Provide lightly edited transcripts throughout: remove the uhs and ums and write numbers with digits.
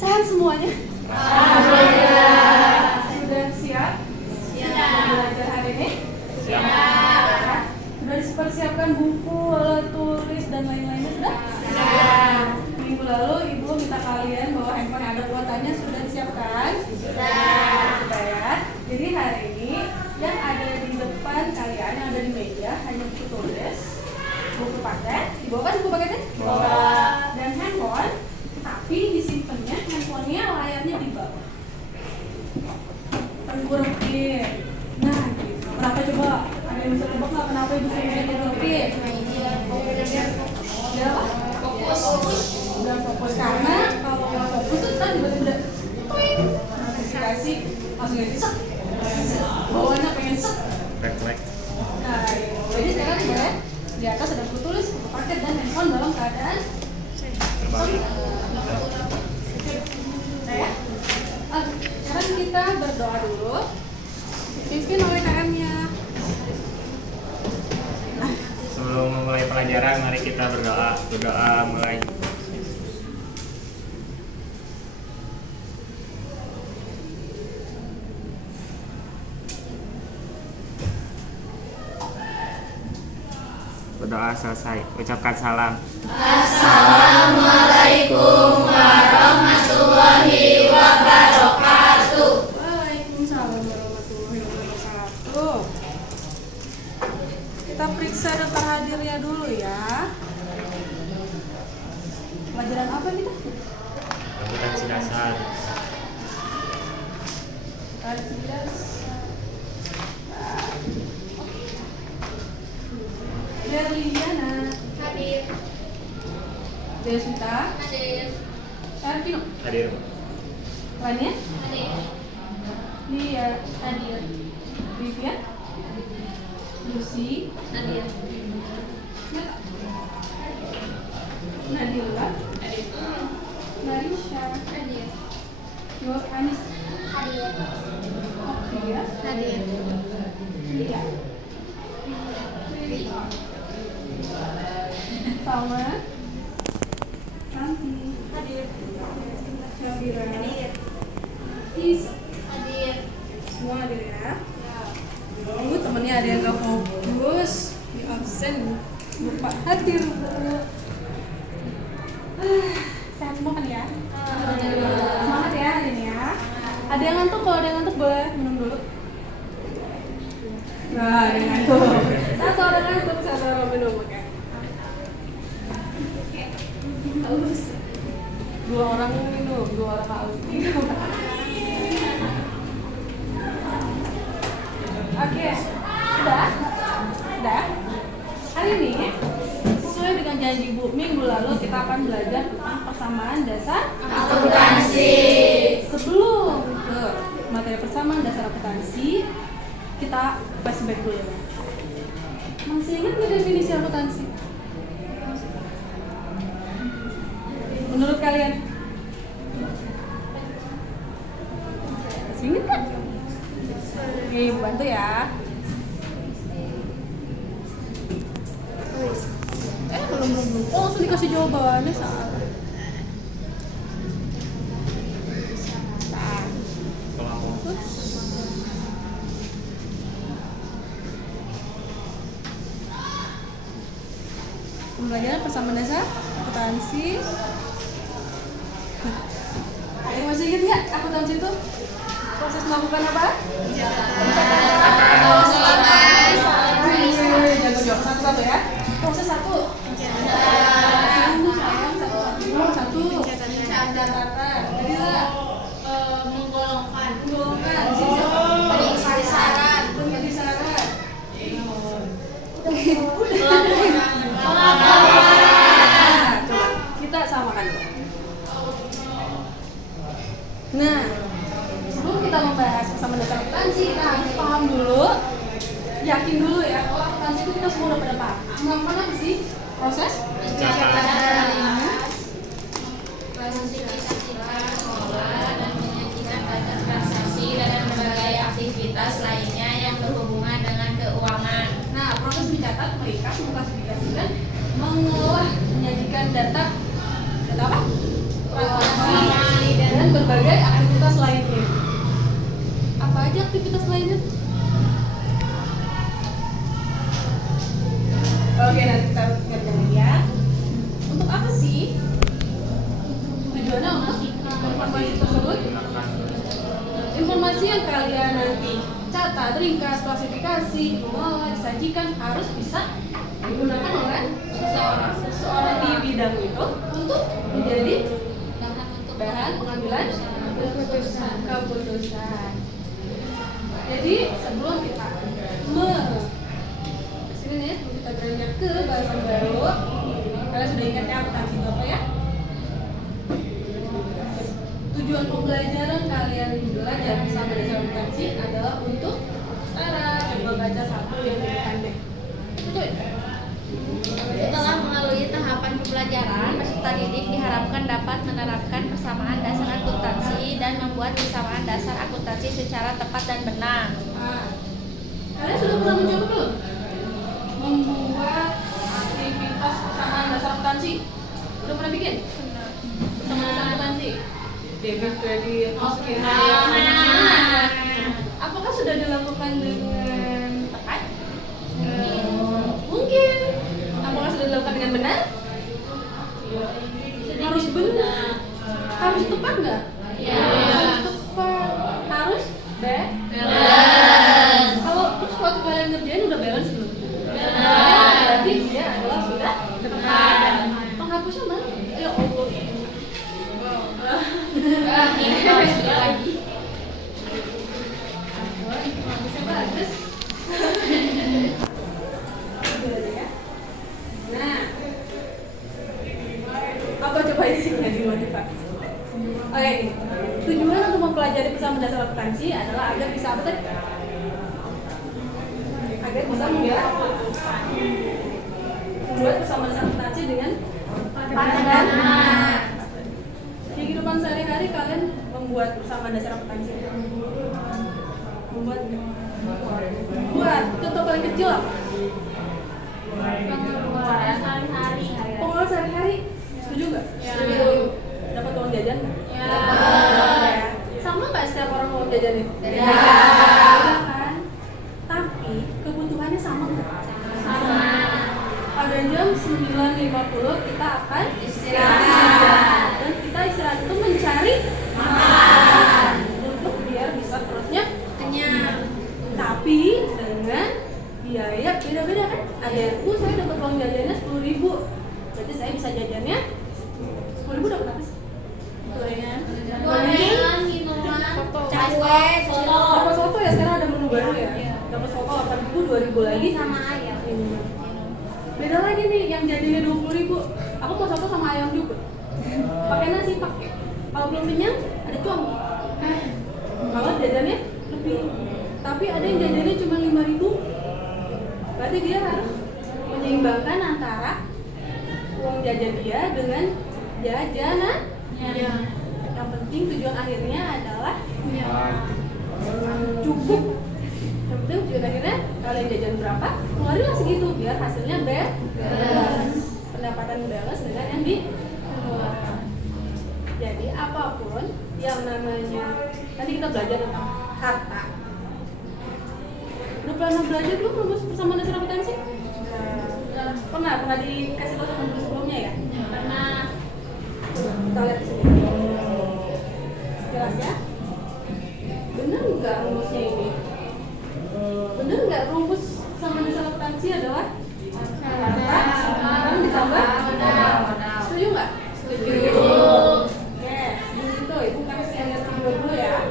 Sehat semuanya? Alhamdulillah. Sudah siap? Siap. Belajar hari ini? Siap. Sudah dipersiapkan buku, alat tulis, dan lain-lainnya sudah? Siap. Minggu lalu Ibu minta kalian bawa handphone yang ada kuotanya, sudah disiapkan? Sudah. Sudah ya. Jadi hari ini yang ada di depan kalian, yang ada di meja hanya buku tulis, buku paket. Dibawa kan buku paketnya? Bawa. Dan handphone, tapi disimpannya handphonenya layarnya di bawah. Tengkurapin. Nah, gitu. Kenapa coba? Ada yang bisa tebak nggak kenapa Ibu suruh tengkurapin? Udah apa? Fokus. Udah fokus, karena kalau nggak fokus tuh kan tiba-tiba twing, notifikasi langsung jadi sek. Bawaannya pengen sek. Refleks. Nah, gitu. Jadi sekarang ya di atas ada buku tulis, buku paket, dan handphone dalam keadaan Terbalik. Nah ya, sekarang kita berdoa dulu, dipimpin oleh KM-nya. Sebelum memulai pelajaran, mari kita berdoa. Berdoa mulai. Berdoa selesai. Ucapkan salam. Assalamualaikum warahmatullahi wabarakatuh. Waalaikumsalam warahmatullahi wabarakatuh. Kita periksa daftar hadirnya dulu ya. Pelajaran apa kita? Akuntansi dasar. Berliana, Hadir. Deswita, Hadir. Ervino. Hadir. Lainnya? Hadir. Lia, Hadir. Vivian, Lucy, Hadir. Meta, Nadila, Hadir. Marisha, Hadir. Nur Anis, Hadir. Okria, Hadir. Lia, Salma, Santi, Hadir. Syafira, Hadir. Isa. Hadir. Semua hadir ya. Temennya ada yang gak fokus, di absen, lupa hadir. Sehat semua kan ya? Semangat ya hari ini ya. Ada yang ngantuk? Kalau ada yang ngantuk boleh minum dulu. Nah, ada yang ngantuk. Satu orang ngantuk, satu orang minum, oke. Haus. Dua orang minum, dua orang haus. Oke, udah? Hari ini, sesuai dengan janji Bu, minggu lalu kita akan belajar tentang persamaan dasar Akuntansi. Sebelum ke materi persamaan dasar akuntansi, kita flashback dulu ya. Masih ingat nggak definisi akuntansi? Menurut kalian? Masih ingat kan? Oke, bantu ya. Belum. Oh, langsung dikasih jawabannya salah. Nah, pembelajaran persamaan dasar akuntansi. Yang masih ingat nggak akuntansi itu? Proses melakukan apa? Jangan jawab satu-satu ya. Proses satu. Satu. Catatan. Jadi lah. Menggolongkan. Mengisi syarat. Coba kita samakan dulu. Nah, sebelum kita membahas persamaan dasar akuntansi, kita harus paham dulu, yakin dulu ya, kalau akuntansi itu kita semua udah pada paham. Melakukan apa sih? Proses Klasifikasikan, mengolah, dan menyajikan data transaksi dan berbagai aktivitas lainnya yang berhubungan dengan keuangan. Nah, proses mencatat, mengikat, mengklasifikasikan, mengolah, menyajikan data apa? Transaksi informasi tersebut? Informasi yang kalian nanti catat, ringkas, klasifikasi, mengolah, disajikan harus bisa digunakan oleh seseorang di bidang itu untuk menjadi bahan pengambilan keputusan. Jadi sebelum kita sini nih, sebelum kita beranjak ke bahasan baru, kalian sudah ingat ya akuntansi itu apa ya? Tujuan pembelajaran kalian belajar bersama dasar akuntansi adalah untuk coba baca satu yang lebih pendek. Betul? Setelah melalui tahapan pembelajaran, peserta didik diharapkan dapat menerapkan persamaan dasar akuntansi dan membuat persamaan dasar akuntansi secara tepat dan benar. Nah, kalian sudah pernah mencoba belum? Membuat aktivitas persamaan dasar akuntansi. Udah pernah bikin? Persamaan dasar akuntansi. Debit, kredit, oke. Apakah sudah dilakukan dengan tepat? Mungkin. Apakah sudah dilakukan dengan benar? Harus benar. Harus tepat nggak? Harus tepat. Harus balance. Kalau terus waktu kalian ngerjain udah balance belum? Berarti dia adalah sudah tepat. Penghapusnya mana? Ya Allah. Ini harus lagi. Bisa bagus. Nah, apa coba isinya di motivasi? Oke, tujuan untuk mempelajari persamaan dasar akuntansi adalah agar bisa apa tadi? Agar bisa membuat persamaan dasar akuntansi dengan tepat dan benar. Di kehidupan sehari-hari kalian membuat persamaan dasar akuntansi. Membuat contoh paling kecil apa? Pengeluaran sehari-hari. Setuju nggak? Setuju. Dapat uang jajan nggak? Ya. Sama nggak setiap orang uang jajan itu? Ya. Kan? Tapi kebutuhannya sama nggak? Sama. Pada jam 9.50 kita akan istirahat. Dan kita istirahat itu mencari makan untuk biar bisa perutnya kenyang. Tapi dengan biaya beda-beda kan? Ada yang saya dapat uang jajannya 10.000, berarti saya bisa jajannya 10.000 dapat apa sih? Gorengan, minuman, foto. Dapat soto ya, sekarang ada menu baru ya. Dapat soto 8.000, 2.000 lagi Sama ayam. Beda lagi nih, yang jajannya 20.000. Aku mau soto sama ayam juga. Pakai nasi pakai. Kalau belum kenyang ada cuan. Kalau jajannya lebih. Tapi ada yang jajannya cuma 5.000. Berarti dia harus menyeimbangkan antara uang jajan dia dengan jajanan. Yang penting tujuan akhirnya adalah cukup. Yang penting tujuan akhirnya kalian jajan berapa, keluarinlah segitu biar hasilnya balance. Pendapatan balance dengan yang dikeluarkan. Jadi apapun yang namanya, tadi kita belajar tentang harta. Udah pernah belajar belum rumus persamaan dasar akuntansi? Pernah dikasih tahu sama guru sebelumnya ya? Pernah. Kita lihat di sini. Jelas ya? Benar nggak rumusnya ini? Benar nggak rumus persamaan dasar akuntansi adalah harta ditambah modal? Setuju nggak? Setuju. Oke, itu ibu kasih lihat video dulu ya.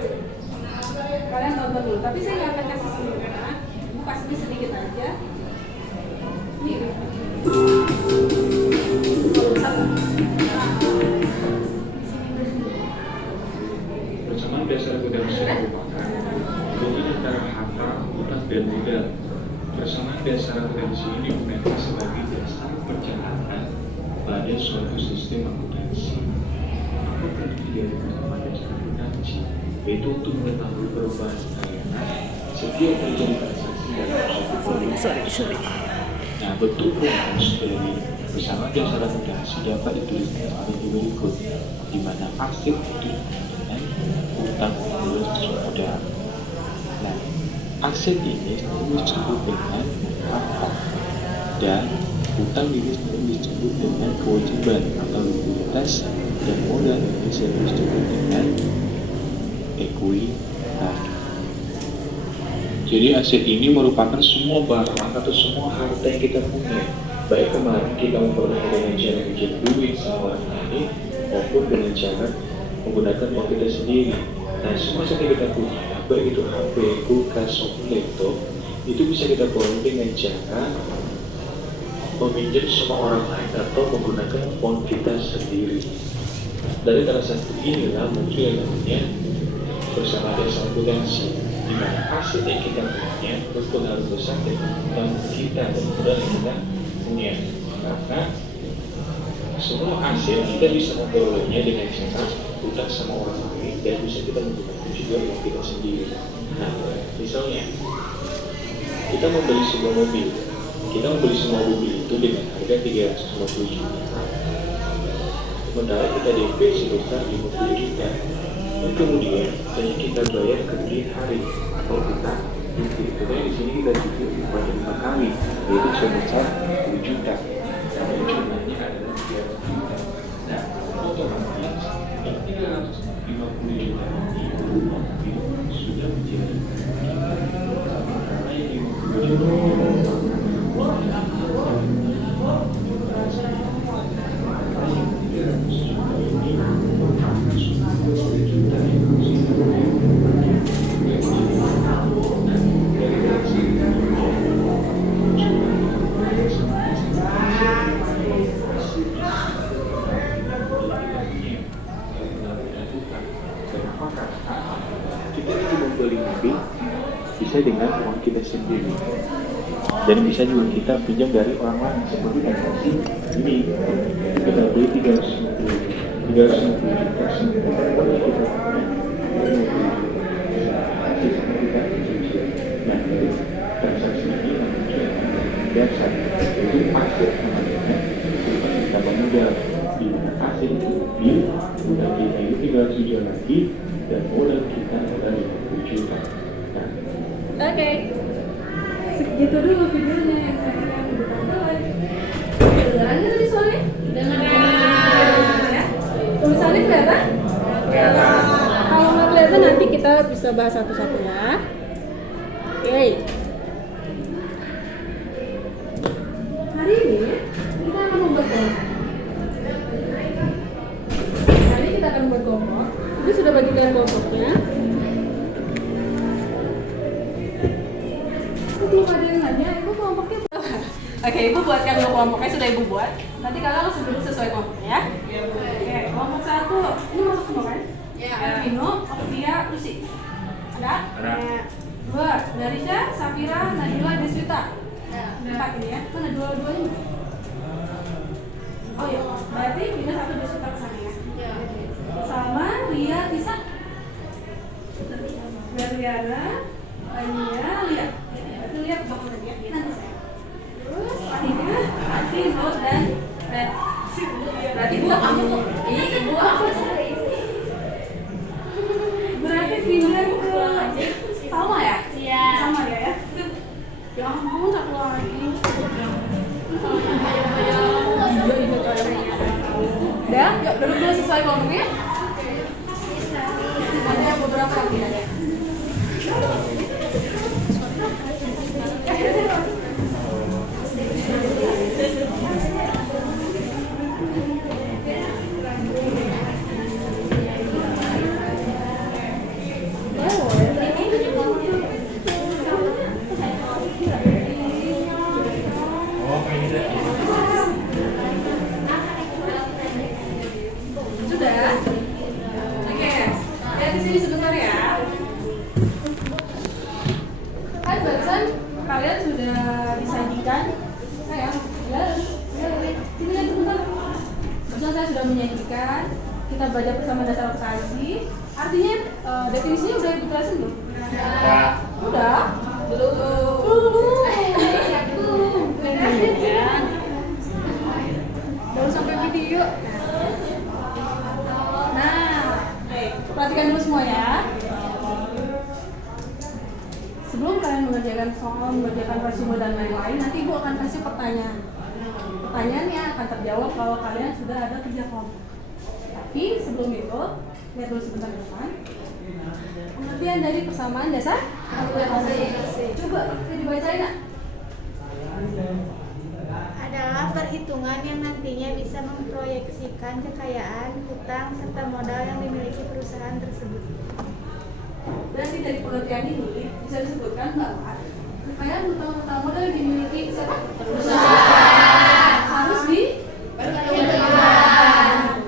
Kalian tonton dulu, tapi saya nggak akan kasih semuanya. Ibu kasih sedikit aja. Ini persamaan dasar akuntansi merupakan hubungan antara harta, utang, dan modal. Persamaan dasar akuntansi ini digunakan sebagai dasar perjalanan pada suatu sistem akuntansi. Apa arti dari persamaan dasar akuntansi? Yaitu untuk mengetahui perubahan layanan setiap terjadi transaksi dalam suatu produk. Nah, bentuk rumus dari persamaan dasar akuntansi dapat dituliskan sebagai berikut, di mana aset itu dengan utang plus modal. Nah, aset ini selalu disebut dengan harta dan utang ini selalu disebut dengan kewajiban atau likuiditas, dan modal ini selalu disebut dengan ekuitas. Jadi aset ini merupakan semua barang atau semua harta yang kita punya. Baik kemarin kita memperoleh dengan cara pinjam duit sama orang lain maupun dengan cara menggunakan uang kita sendiri. Nah, semua aset yang kita punya, baik itu HP, kulkas, maupun laptop, itu bisa kita peroleh dengan cara meminjam sama orang lain atau menggunakan uang kita sendiri. Dari salah satu inilah muncul yang namanya persamaan dasar akuntansi, di mana aset yang kita punya berpengaruh besar dengan utang kita dan modal yang kita punya. Karena semua aset kita bisa memperolehnya dengan cara utang sama orang lain dan bisa kita menggunakan juga uang kita sendiri. Nah, misalnya kita membeli sebuah mobil, itu dengan harga 350 juta. Sementara kita DP sebesar 50 juta. Dan kemudian hanya kita bayar kemudian hari atau kita kemudian di sini kita juga pada 5 kali, yaitu sebesar 10 juta. Nah, jumlahnya adalah 300 juta. Nah, otomatis yang 350 juta ini sudah menjadi karena yang 50 juta bisa dengan uang kita sendiri dan bisa juga kita pinjam dari orang lain seperti transaksi ini kita beli 350 juta nah transaksi ini biasa itu aset namanya tambah modal di mana aset itu mobil modal kita itu 300 juta lagi dan modal kita adalah 50 juta. Oke, segitu dulu videonya yang saya akan tonton. Kedengaran nggak tadi suaranya? Kedengaran. Ya. Tulisannya kelihatan? Kelihatan. Kalau nggak kelihatan nanti kita bisa bahas satu-satu ya. Oke. Hari ini kita akan membuat kelompok. Hari ini kita akan membuat kelompok. Jadi sudah bagikan kelompoknya. Belum ada yang nanya, ibu kelompoknya berapa? Oke, ibu buatkan dulu kelompoknya, sudah ibu buat. Nanti kalian langsung duduk sesuai kelompoknya ya. Oke, kelompok 1, ini masuk semua kan? Elvino, Oktia, Lucy. Ada? Ada. 2, Darisha, Safira, Najila, Deswita. 4 ini ya, mana dua-duanya? Oh iya, berarti pindah 1 Deswita ke sana ya. Sama Lia, Tisa. Berliana, Ania, Lia. Lihat bakal lagi ya, nanti saya. Terus akhirnya Tino dan Red. Berarti gua kamu gua aku berarti pindah ke sama ya? Iya. Sama ya? Ya ampun, satu lagi. Udah, yuk duduk dulu sesuai kelompoknya. Ada beberapa lagi ada. Sudah? Oke, lihat di sini sebentar ya. Kan barusan kalian sudah disajikan, ya, sini lihat sebentar. Barusan saya sudah menyajikan, kita baca bersama dasar akuntansi. Artinya definisinya udah ibu jelasin belum? Udah. Baru sampai video. Nah, perhatikan dulu semua ya. Sebelum kalian mengerjakan soal, mengerjakan resume dan lain-lain, nanti ibu akan kasih pertanyaan. Pertanyaannya akan terjawab kalau kalian sudah ada kerja kelompok. Tapi sebelum itu, Lihat dulu sebentar ke depan. Pengertian dari persamaan dasar akuntansi. Coba dibacain nak. Adalah perhitungan yang nantinya bisa memproyeksikan kekayaan, hutang, serta modal yang dimiliki perusahaan tersebut. Berarti dari pengertian ini bisa disebutkan bahwa kekayaan, hutang modal yang dimiliki siapa? Perusahaan. Harus diperhitungkan.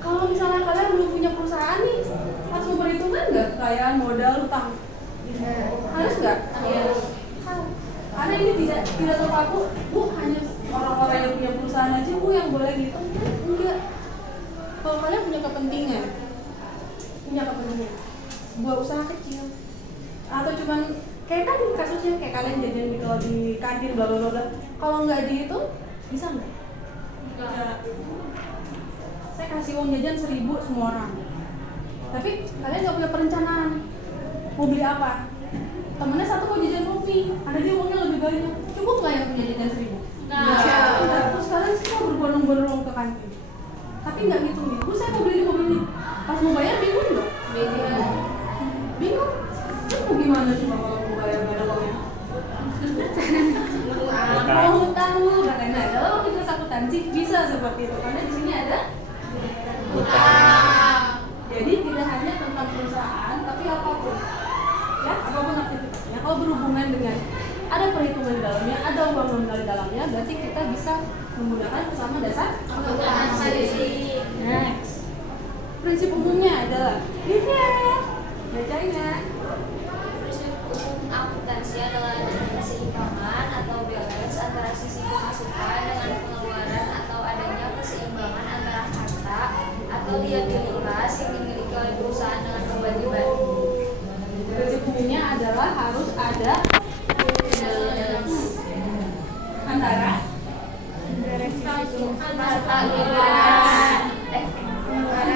Kalau misalnya kalian belum punya perusahaan nih, harus memperhitungkan nggak kekayaan, modal, hutang? Harus nggak? Harus. Karena ini tidak terpaku, Bu, hanya orang-orang yang punya perusahaan aja Bu yang boleh gitu. Enggak. Kalau kalian punya kepentingan sebuah usaha kecil atau cuman kayak tadi kasusnya kayak kalian jajan di kalau di kantin bla bla bla, kalau nggak dihitung bisa nggak? Saya kasih uang jajan 1.000 semua orang, tapi kalian nggak punya perencanaan mau beli apa. Temennya satu mau jajan kopi, ada dia uangnya lebih banyak, cukup nggak yang punya jajan 1.000? Nggak. Terus kalian semua berbondong-bondong ke kantin, tapi nggak ngitung nih. Bu, saya mau beli ini. Pas mau bayar bingung nggak? Bingung. Terus mau gimana coba kalau mau bayar nggak ada uangnya? Mau hutang lu katanya. Kalau kita akuntansi bisa seperti itu karena di sini ada hutang. Jadi tidak hanya tentang perusahaan, tapi apapun. Ya, apapun aktivitasnya. Kalau berhubungan dengan ada perhitungan di dalamnya, ada uang nominal di dalamnya, berarti kita bisa menggunakan persamaan dasar akuntansi. Next. Prinsip umumnya adalah bacain ya. Prinsip umum akuntansi adalah adanya keseimbangan atau balance antara sisi pemasukan dengan pengeluaran atau adanya keseimbangan antara harta atau liabilitas yang dimiliki oleh perusahaan dengan kewajiban. Prinsip umumnya adalah harus ada antara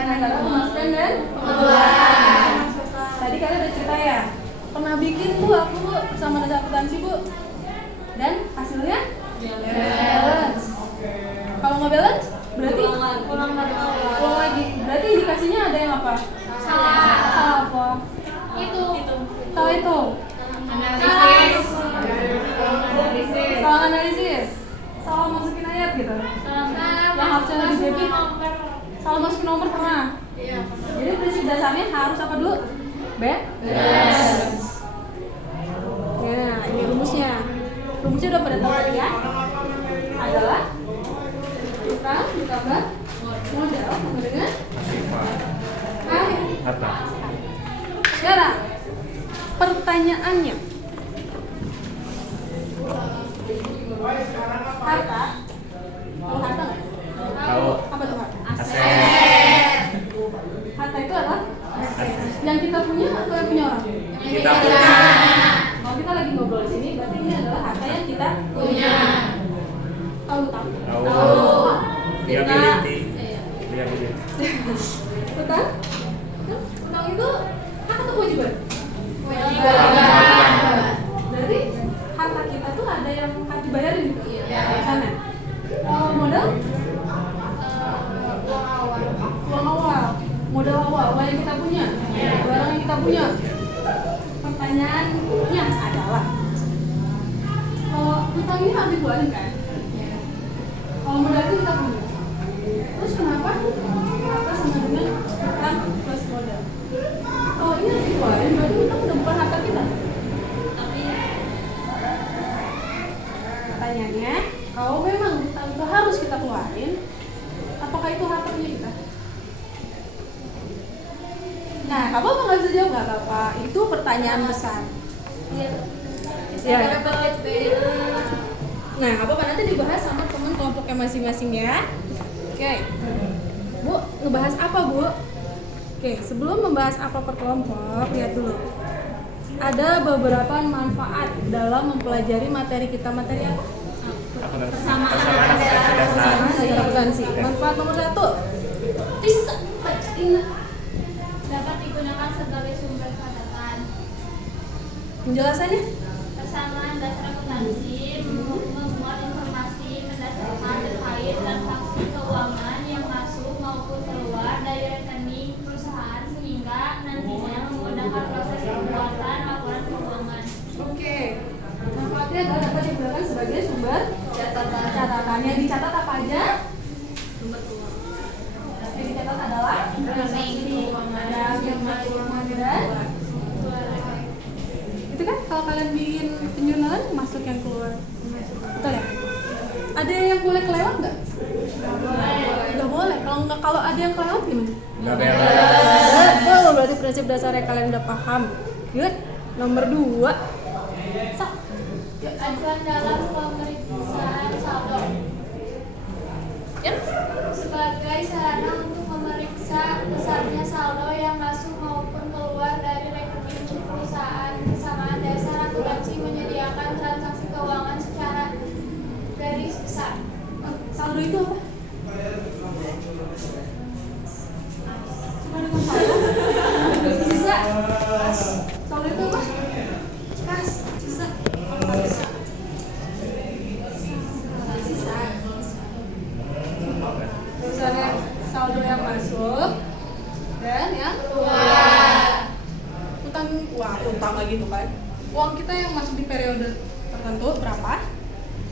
antara pemasukan dan pengeluaran. Tadi kalian udah cerita ya, pernah bikin Bu aku sama dasar akuntansi Bu, dan hasilnya balance. Kalau nggak balance berarti ulang lagi. Berarti indikasinya ada yang apa? Salah apa? Salah itu. Salah analisis. Salah masukin ayat gitu. Yang harusnya lagi debit. Salah masukin nomor pernah. Jadi prinsip dasarnya harus apa dulu? Balance. Nah, ini rumusnya. Rumusnya udah pada tahu ya? Adalah hutang ditambah modal sama dengan Harta. Sekarang pertanyaannya, harta, tahu harta nggak? Tahu. Apa tuh harta? Aset. Harta itu adalah yang kita punya atau yang punya orang? Kita punya. Kalau kita lagi ngobrol di sini, berarti ini adalah harta yang kita punya. Tahu hutang? Tahu. Liability. Hutang? Hutang itu hak atau kewajiban? Kewajiban. Berarti harta kita tuh ada yang harus dibayarin gitu? Sana. Modal? Uang awal. Modal awal, uang yang kita punya. Barang yang kita punya. Pertanyaannya adalah, kalau hutang ini harus dikeluarin kan? Kalau modal itu kita punya. Terus kenapa harta sama dengan hutang plus modal? Kalau ini harus dikeluarin, berarti hutang udah bukan harta kita. Pertanyaannya, kalau memang hutang itu harus kita keluarin, apakah itu harta punya kita? Nah, kamu nggak bisa jawab nggak apa-apa. Itu pertanyaan besar. Ya. Nah, nggak apa-apa, nanti dibahas sama teman kelompoknya masing-masing ya. Oke, Bu, ngebahas apa Bu? Oke, sebelum membahas apa per kelompok, lihat dulu. Ada beberapa manfaat dalam mempelajari materi kita. Materi apa? Persamaan dasar akuntansi. Manfaat nomor 1. Bisa bacain. Dapat digunakan sebagai sumber catatan. Penjelasannya? Persamaan dasar akuntansi memuat informasi mendasarkan terkait transaksi keuangan yang masuk maupun keluar dari rekening perusahaan kalau kalian bikin penjurnalan masuk yang keluar. Betul ya? Ada yang boleh kelewat nggak? Nggak boleh. Kalau ada yang kelewat gimana? Nggak bebas. Betul, berarti prinsip dasarnya kalian udah paham. Good. Nomor 2. Acuan dalam pemeriksaan saldo. Ya. Sebagai sarana untuk memeriksa besarnya saldo yang masuk maupun keluar dari rekening perusahaan, persamaan dasar akuntansi menyediakan transaksi keuangan secara garis besar. Saldo itu apa? Sisa. Saldo itu apa? Kas. Sisa. Sisa. Misalnya saldo yang masuk dan yang keluar. Utang lagi tuh kan. Uang kita yang masuk di periode tertentu berapa?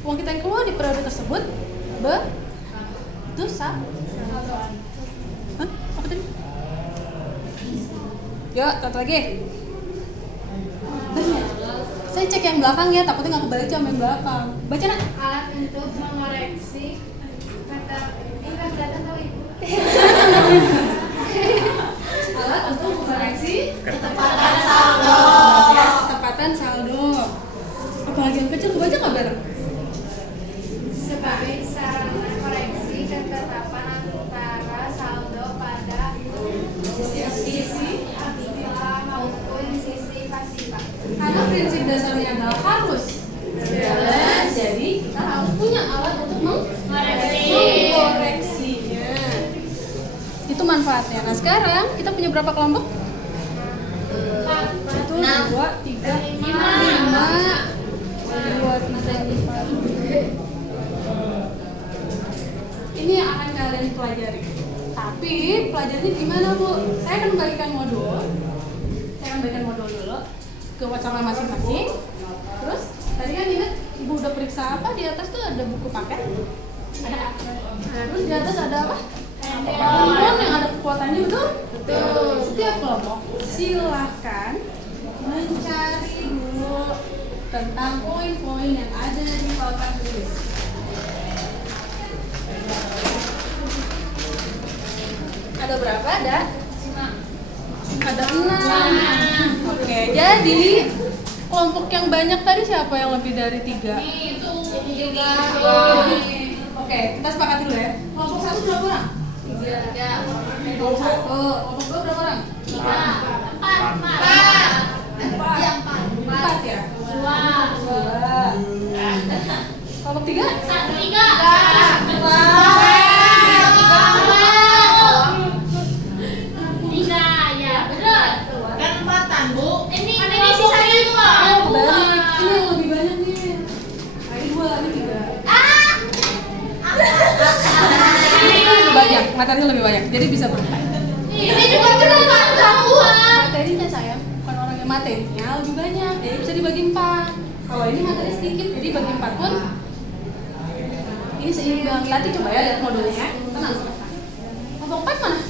Uang kita yang keluar di periode tersebut itu saldoan. Hah? Apa tadi? Yuk, satu lagi. Saya cek yang belakang ya, takutnya nggak kebaca sama yang belakang. Baca nak? Alat untuk mengoreksi kata atau ibu. Alat untuk mengoreksi Ketepatan saldo. ketepatan saldo. Apalagi yang kecil kebaca nggak bareng? Sebagai sarana koreksi ketetapan antara saldo pada sisi aktiva maupun sisi pasifa. Karena prinsip dasarnya adalah harus jelas, jadi kita harus punya alat untuk mengkoreksinya. Itu manfaatnya. Nah sekarang kita punya berapa kelompok? 1, 2, 3, 5, 2, 3, 4. Ini yang akan kalian pelajari. Tapi pelajarannya gimana Bu? Saya akan membagikan modul. Saya akan bagikan modul dulu ke WhatsApp masing-masing. Terus tadi kan ingat Ibu udah periksa apa? Di atas tuh ada buku paket. Ada apa? Terus di atas ada apa? Kelompok yang ada kekuatannya, betul? Betul. Setiap kelompok silahkan mencari dulu tentang poin-poin yang ada di papan tulis. Ada berapa? Ada 6. Oke, jadi kelompok yang banyak tadi siapa yang lebih dari 3? Oke, kita sepakat dulu ya. Kelompok 1 berapa orang? 3. Kelompok 1. Kelompok 2 berapa orang? 4 ya? 2. Kelompok 3? 3. Materinya lebih banyak, jadi bisa bermain. Ini juga benar Materinya sayang, bukan orangnya materinya lebih banyak, jadi bisa dibagi 4. Kalau ini materi sedikit, jadi bagi 4 pun ini seimbang. Nanti coba ya lihat modulnya, tenang. Kelompok 4 mana?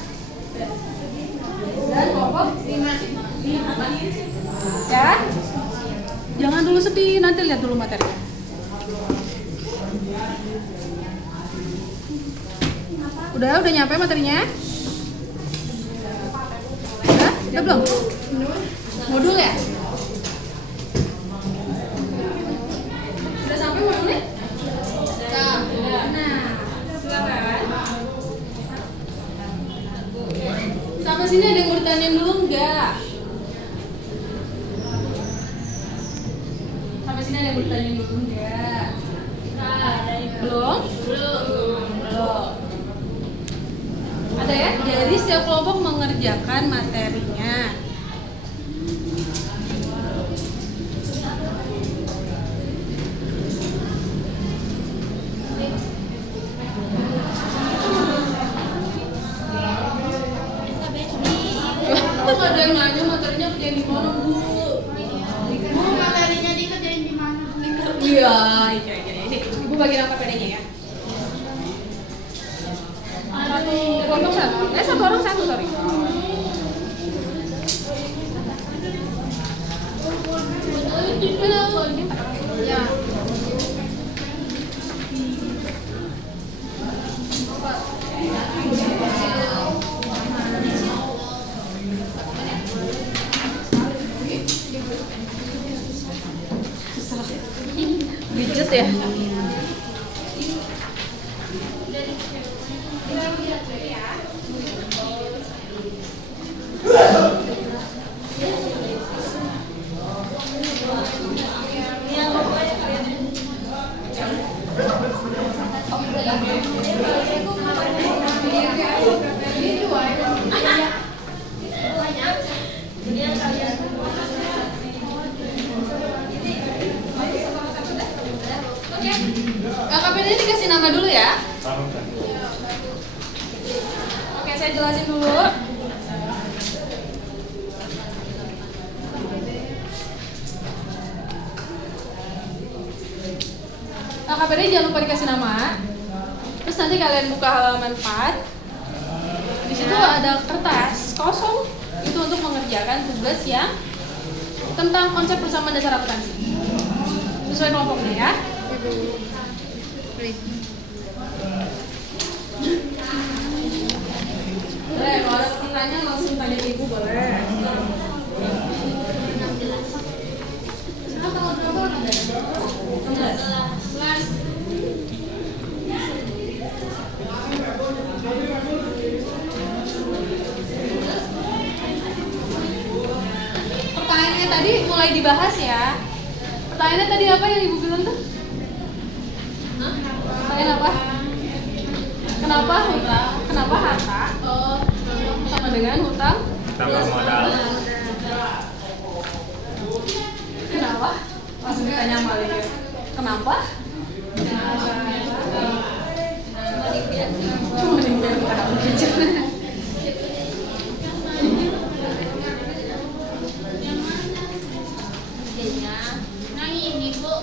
Dan kelompok 5. Ya, jangan dulu sedih, nanti lihat dulu materinya. Udah nyampe materinya? Udah belum? Modul ya? Udah sampai modulnya? Nah, silakan. Sampai sini ada yang mau ditanyain dulu enggak? Sampai sini ada yang mau ditanyain dulu enggak? Belum? Ada ya? Jadi setiap kelompok mengerjakan materinya. Kok ada yang nanya materinya kerjain di mana, Bu? materinya dikerjain di mana? Iya. Ini Ibu bagian apa pedenya ya? Kelompok 1. 1 orang 1, sorry. Ya. Gadget ya. KKP-nya dikasih nama dulu ya. Oke, saya jelasin dulu. KKP-nya jangan lupa dikasih nama. Terus nanti kalian buka halaman 4. Di situ ada kertas kosong. Itu untuk mengerjakan tugas yang tentang konsep persamaan dasar akuntansi. Sesuai kelompoknya ya. Boleh, kalau ada pertanyaan langsung tanya ke ibu boleh. Sekarang tanggal berapa? 16. Pertanyaannya tadi mulai dibahas ya. Pertanyaannya tadi apa yang ibu bilang tuh? Pertanyaan apa? Kenapa hutang? Kenapa harta sama dengan hutang? Tambah modal. Kenapa? Langsung ditanya balik. Kenapa? Cuma dibiar bukan gadget. Nah ini Bu.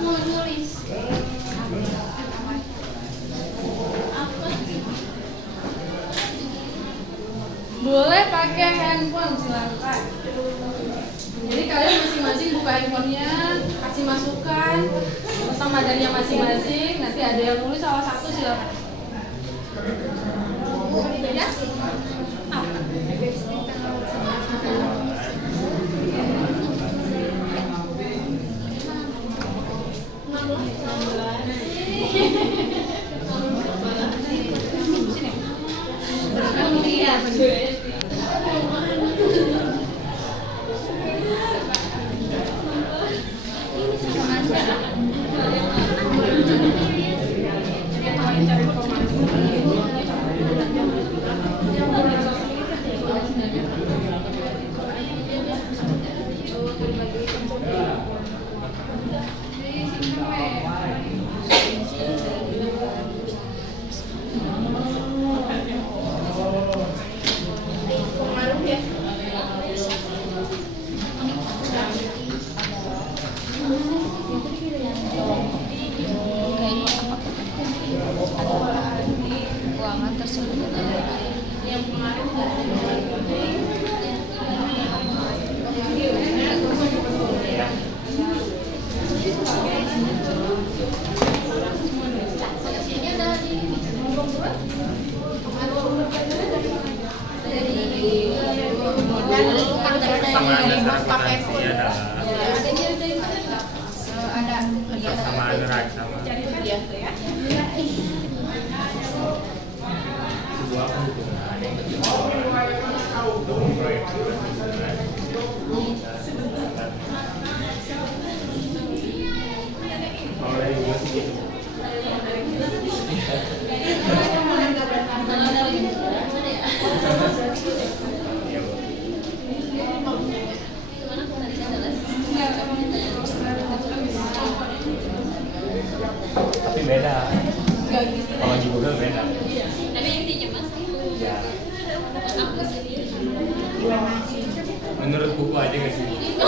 Mau nulis. Boleh pakai handphone silakan. Jadi kalian masing-masing buka handphonenya, kasih masukan tentang materinya masing-masing. Nanti ada yang nulis salah satu silakan. Ya? Keuangan tersebut yang kemarin Persamaan dasar akuntansi adalah persamaan neraca sama sebuah hubungan yang bertujuan untuk memproyeksi pertumbuhan kalau dari gue sih gitu. tapi beda. Enggak gitu. Kalau di Google beda. Tapi intinya mas Ya. aku sendiri Menurut buku aja nggak sih? Iya.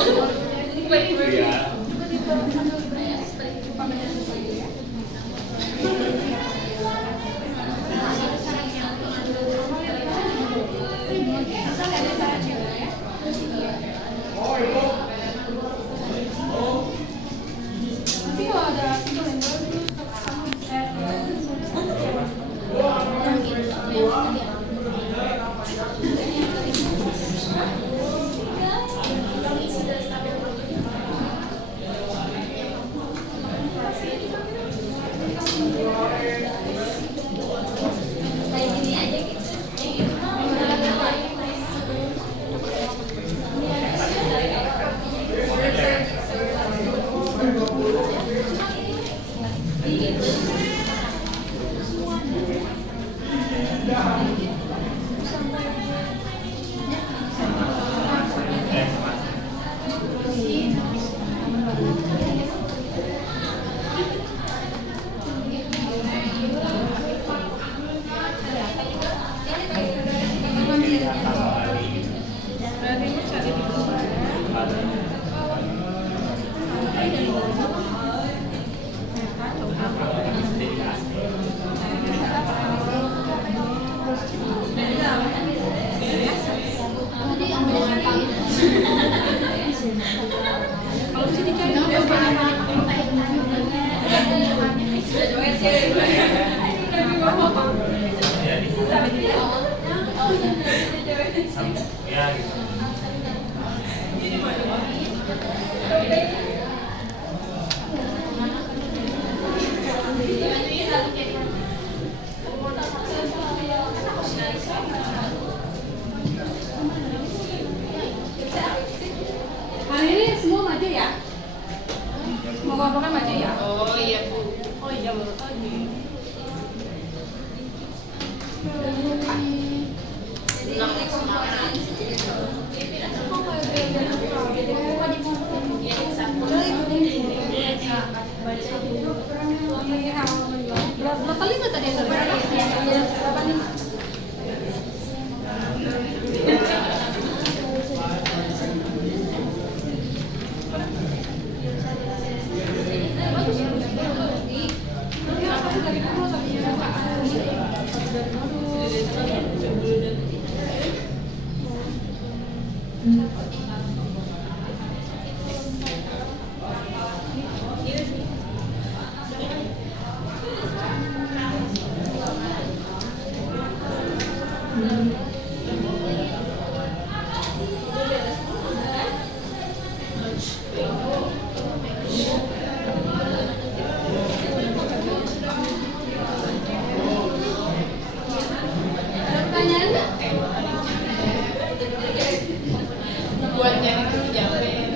Tapi kalau ada itu yang baru Ya gitu. hari ini semua maju ya? Mau kelompoknya maju ya? oh iya bu Oh iya baru tadi. Berapa lima tadi yang berapa lima? Buat yang itu jamin.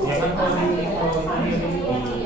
Ya kan kalau di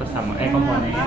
Bersama komponennya.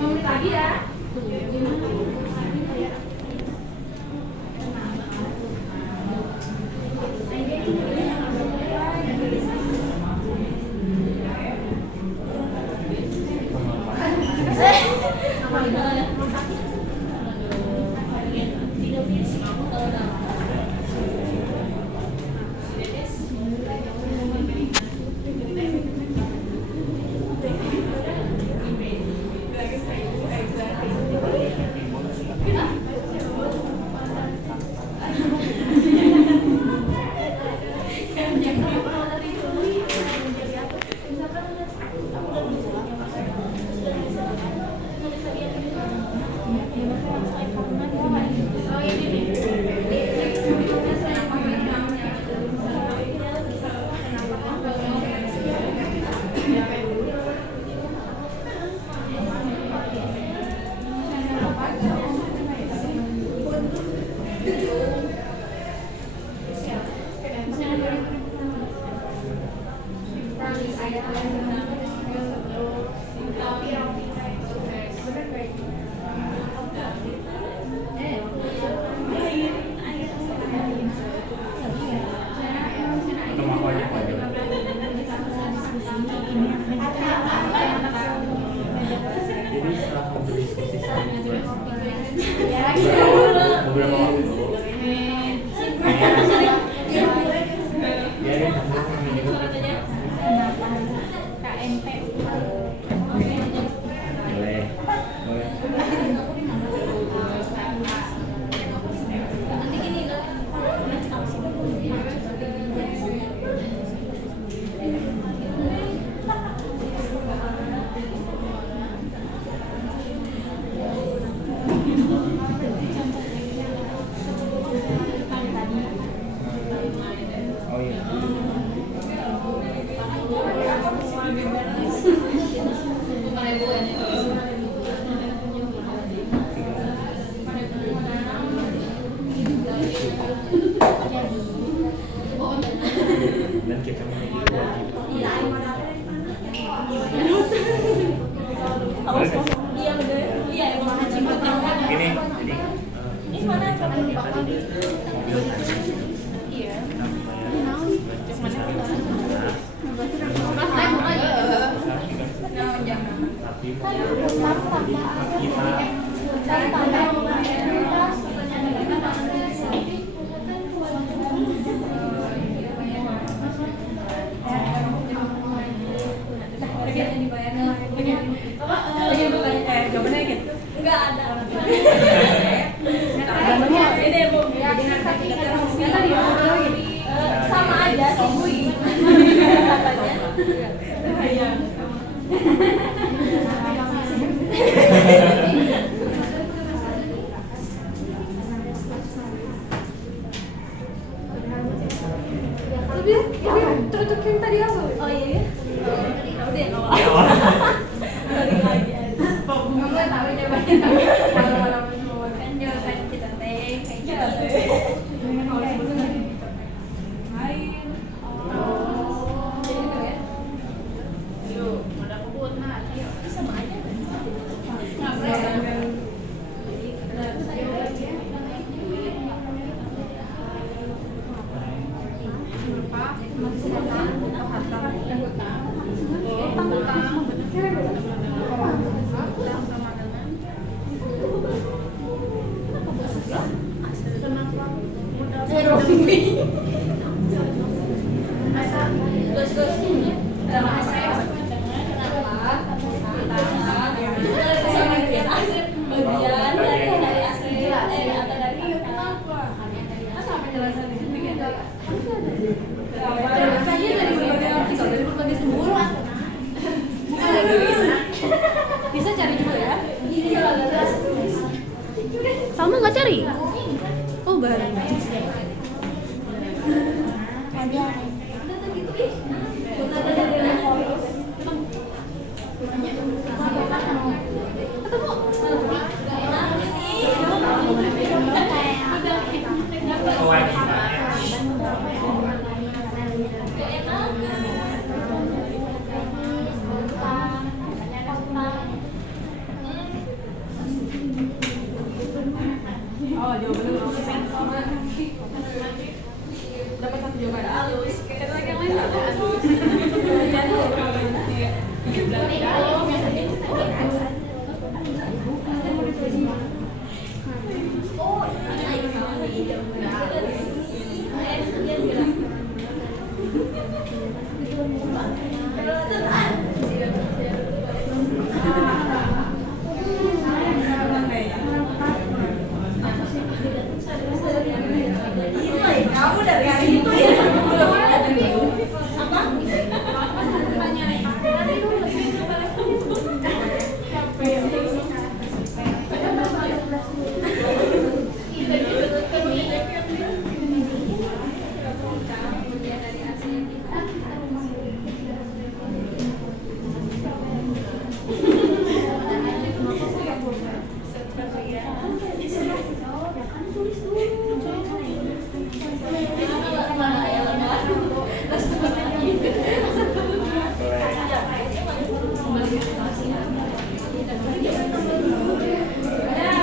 5 menit lagi ya. Atau mau aja aja. Jadi setelah kamu berdiskusi sama beberapa waktu dulu. Biarin kamu menyebut KMP. boleh. Oh iya. Dan kita memiliki kewajiban. Iya bener. Iya emang Gini, jadi ini mana kamu lupa kan? mobil tadi Iya. kita bayar tapi kita Jawabannya gitu. Enggak ada. Sama aja sih. Tapi cocok yang tadi apa? Oh iya. Udah ya balik lagi aja. Kamu tahu jawabannya. Kan jawaban kita teh kayak gitu.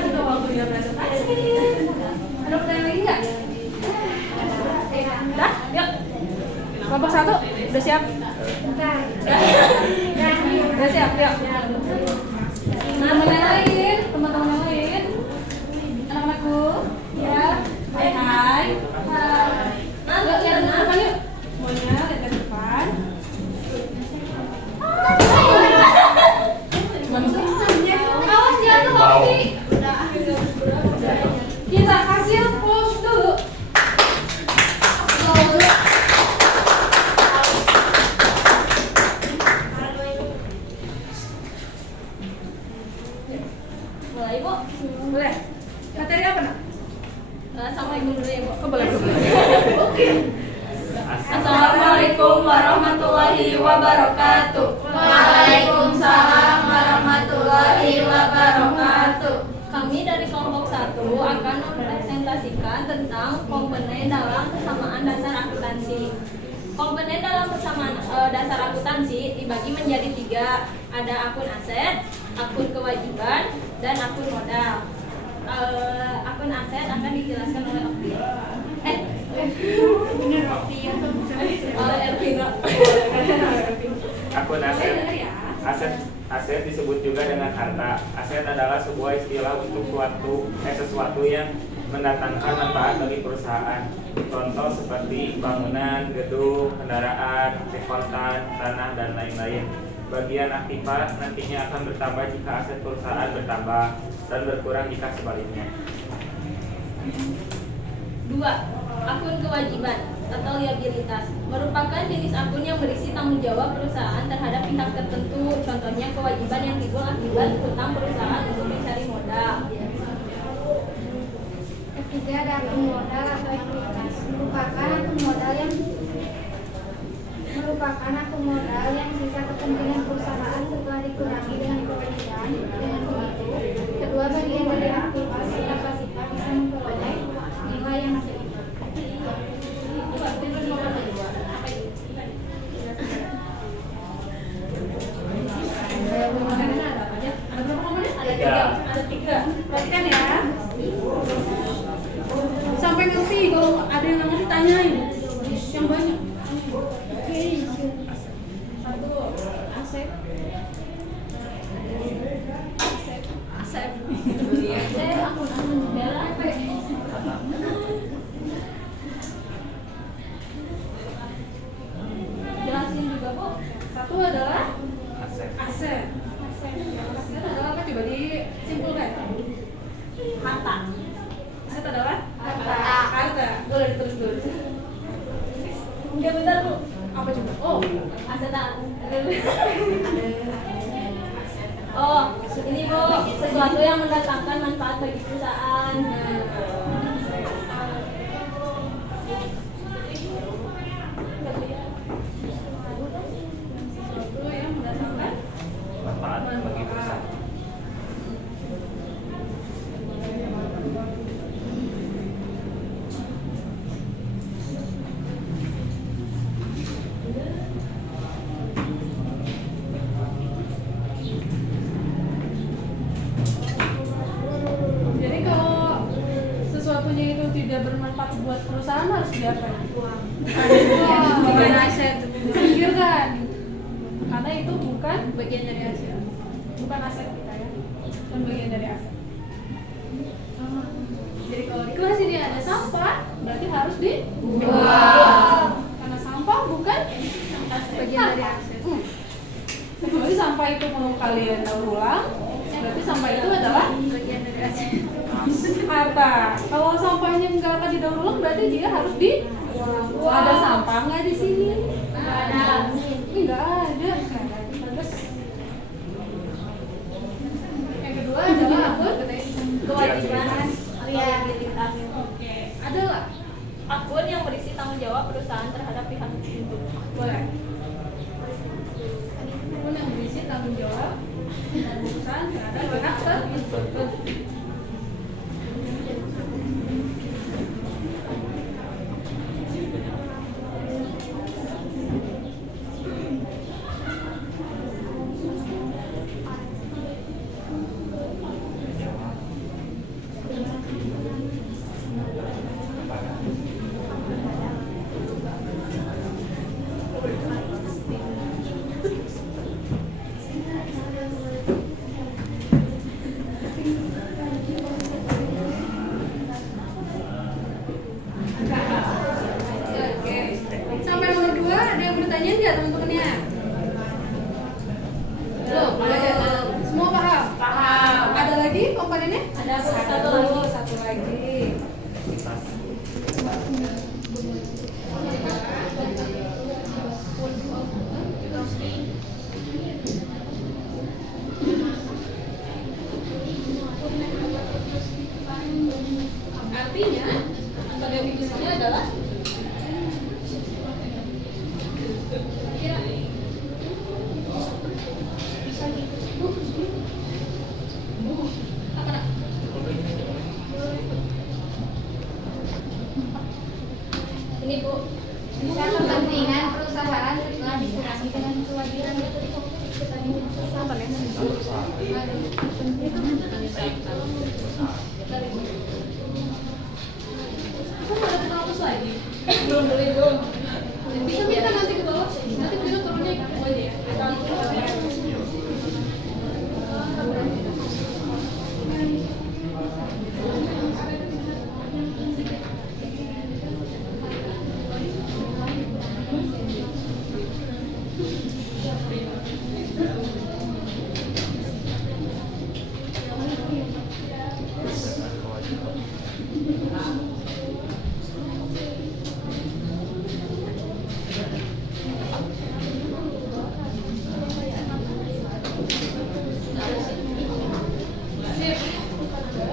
sudah waktunya presentasi. Ada pertanyaan lagi nggak? Udah, yuk. Kelompok 1 udah siap? Udah siap, yuk. Teman-teman yang lain, anak-anakku, ya, hai. Yuk, lihat ke depan yuk. Semuanya lihat ke depan. Awas jatuh Bobby. Kita kasih pose dulu. Mulai, Bu. Boleh. Materi apa, Nak? Assalamualaikum dulu ya, Bu. Oh, boleh. Assalamualaikum warahmatullahi wabarakatuh. Waalaikumsalam warahmatullahi wabarakatuh. Kami dari kelompok 1 akan mempresentasikan tentang komponen dalam persamaan dasar akuntansi. Komponen dalam persamaan dasar akuntansi dibagi menjadi 3. Ada akun aset, akun kewajiban, dan akun modal. Akun aset akan dijelaskan oleh Elvira. Akun aset disebut juga dengan harta. Aset adalah sebuah istilah untuk sesuatu yang mendatangkan manfaat bagi perusahaan. Contoh seperti bangunan, gedung, kendaraan, kontan, tanah, dan lain-lain. Bagian aktiva nantinya akan bertambah jika aset perusahaan bertambah dan berkurang jika sebaliknya. 2. Akun kewajiban atau liabilitas merupakan jenis akun yang berisi tanggung jawab perusahaan terhadap pihak tertentu. Contohnya kewajiban yang timbul akibat utang perusahaan untuk mencari modal. Ketiga, ada akun modal atau ekuitas. Merupakan akun modal yang sisa kepentingan perusahaan setelah dikurangi dengan kewajiban. Dengan begitu, kedua bagian dari aktivitas pasifah bisa memperoleh nilai yang seimbang. Ada tiga. Perhatikan ya. Sampai ngerti, kalau ada yang nggak ngerti tanyain. Yang banyak. Satu, aset. Akun bela apa ya? Jelasin juga, Bu. Satu adalah Aset. aset. Aset adalah apa? Coba disimpulkan. Harta. Aset adalah harta. Boleh ditulis dulu. Enggak, bentar, Bu. Apa coba? Oh, Aset Oh, ini, Bu, sesuatu yang mendatangkan manfaat bagi perusahaan. sesuatu yang mendatangkan Manfaat bagi perusahaan. Jadi kalau sesuatunya itu tidak bermanfaat buat perusahaan harus diapain? Bukan aset. Singkirkan. Karena itu bukan bagian dari aset. Bukan aset kita ya. Bukan bagian dari aset. Jadi kalau di kelas ini ada sampah, berarti harus dibuang. Karena sampah bukan bagian dari aset. Kecuali sampah itu mau kalian daur ulang, berarti sampah itu adalah bagian dari aset. Harta. Kalau sampahnya nggak akan didaur ulang, berarti dia harus dibuang. Ada sampah nggak di sini? Nggak ada. Nggak ada. Terus yang kedua adalah akun Kewajiban liabilitas. Oke. Ada nggak? Akun yang berisi tanggung jawab perusahaan terhadap pihak tertentu. Boleh. Akun yang berisi tanggung jawab dan perusahaan terhadap pihak tertentu. dan metode konkret petani sesat. Kamu ada penghapus lagi? Belum. Bisa minta nanti ke bawah. Nanti video turunnya ke bawah aja ya.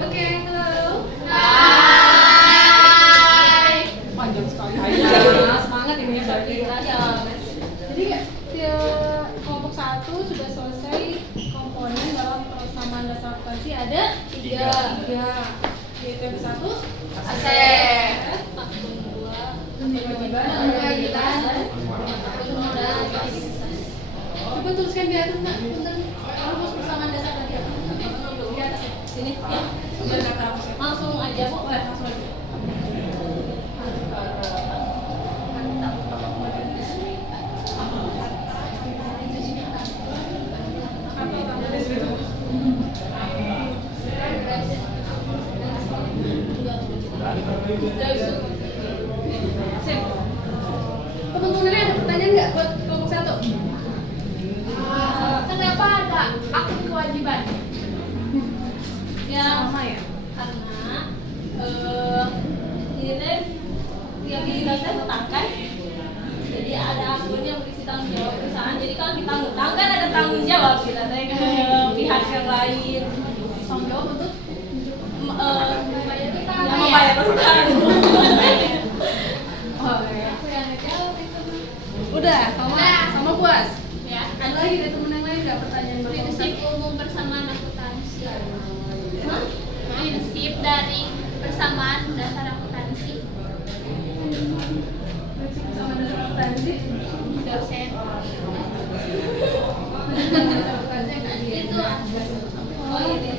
Oke, halo. Panjang sekali. Semangat ini Jadi kelompok 1 sudah selesai komponen dalam persamaan dasar akuntansi ada 3. Yaitu yang ke-1 Aset. kewajiban. Coba tuliskan di atas nak, punten. Rumus persamaan dasar tadi. Di atas ya, sini ya. Biar nggak terhapus ya. Langsung aja bu, langsung aja. Sip. Teman-teman ada pertanyaan nggak buat kelompok 1? Kenapa ada akun kewajiban? Ya, Sama ya? karena ini teh yang kita utangkan. Jadi ada akun yang berisi tanggung jawab perusahaan. Jadi kalau kita ngutang kan ada tanggung jawab kita teh ke pihak yang lain. Tanggung jawab untuk Yang membayar utang. oh ya. Aku yang ngejawab itu. Udah, sama puas. Ya. Ada lagi dari temen yang lain nggak pertanyaan Prinsip umum persamaan akuntansi. Prinsip dari persamaan dasar akuntansi. sama dasar akuntansi? Dosen. Itu Oh ini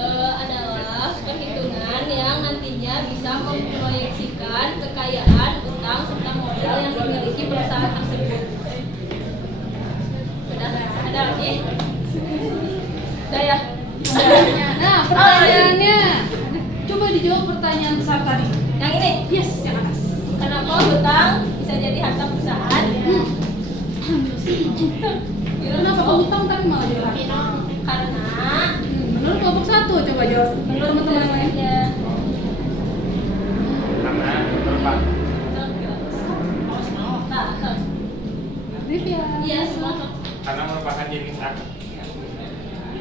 adalah perhitungan yang nantinya bisa memproyeksikan kekayaan, utang, serta modal yang dimiliki perusahaan tersebut. Ada lagi? Udah ya? Nah, pertanyaannya. Coba dijawab pertanyaan besar tadi. Yang ini? Yes, yang atas. Kenapa hutang bisa jadi harta perusahaan? Kenapa utang tapi malah jadi harta? Karena Menurut kelompok 1, coba jawab. Menurut teman-teman yang lain. ya, Karena menurut Pak Divya. iya semua. karena merupakan jenis hak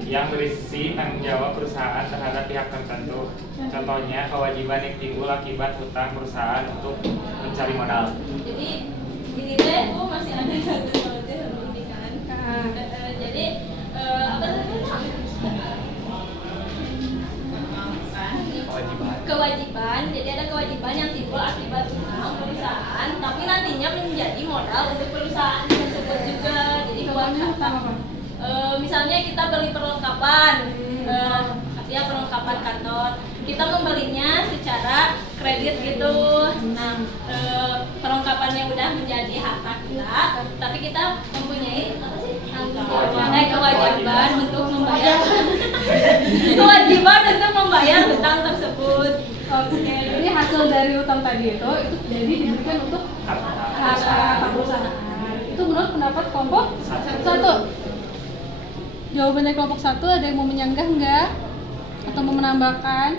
yang berisi tanggung jawab perusahaan terhadap pihak tertentu. Contohnya kewajiban yang timbul akibat hutang perusahaan untuk mencari modal. Jadi ini deh, masih ada satu soalnya ini kan. Jadi apa namanya? Kewajiban. Jadi ada kewajiban yang timbul akibat hutang perusahaan, tapi nantinya menjadi modal untuk perusahaan tersebut juga. Jadi buat Utang apa? misalnya kita beli perlengkapan, artinya perlengkapan kantor. Kita membelinya secara kredit gitu. Nah, perlengkapannya udah menjadi harta kita, tapi kita mempunyai apa sih? Kewajiban untuk membayar kewajiban untuk membayar hutang tersebut. Oke, jadi hasil dari utang tadi itu jadi diberikan untuk harta perusahaan. Itu menurut pendapat kelompok 1. Jawaban dari kelompok 1 ada yang mau menyanggah enggak? Atau mau menambahkan?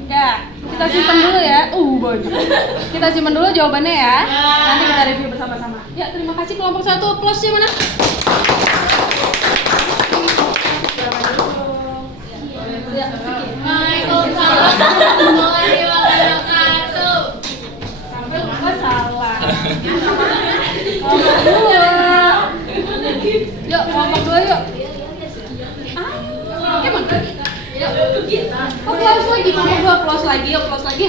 Enggak. Kita simpan dulu ya. Banyak. Kita simpan dulu jawabannya ya. Nanti kita review bersama-sama. Ya, terima kasih kelompok 1. Plus di mana? Waalaikumsalam warahmatullahi wabarakatuh. Sampai lupa salah. Kelompok 2. Yuk, kelompok 2 yuk. Ayo. Emang? Oh, close lagi, kelompok 2 close lagi, yuk close lagi.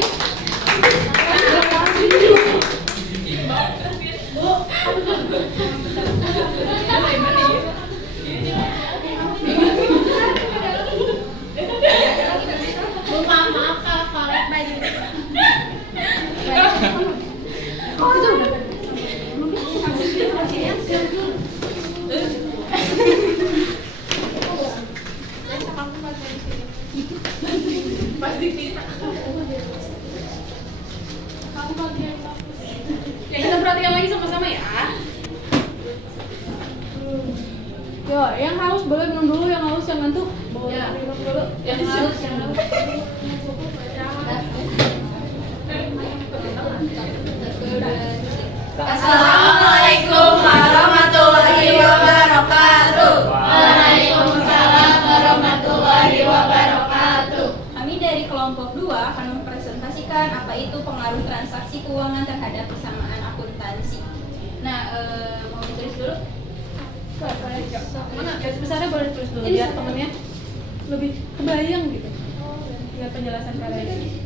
Yo, yang haus boleh minum dulu, yang haus yang ngantuk boleh minum dulu. Yang haus, yang haus. Assalamualaikum warahmatullahi wabarakatuh. Waalaikumsalam warahmatullahi wabarakatuh. Kami dari kelompok 2 akan mempresentasikan apa itu pengaruh transaksi keuangan terhadap persamaan akuntansi. Nah, mau ditulis dulu? Mana garis besarnya boleh ditulis dulu biar temennya lebih kebayang gitu. Biar penjelasan kalian.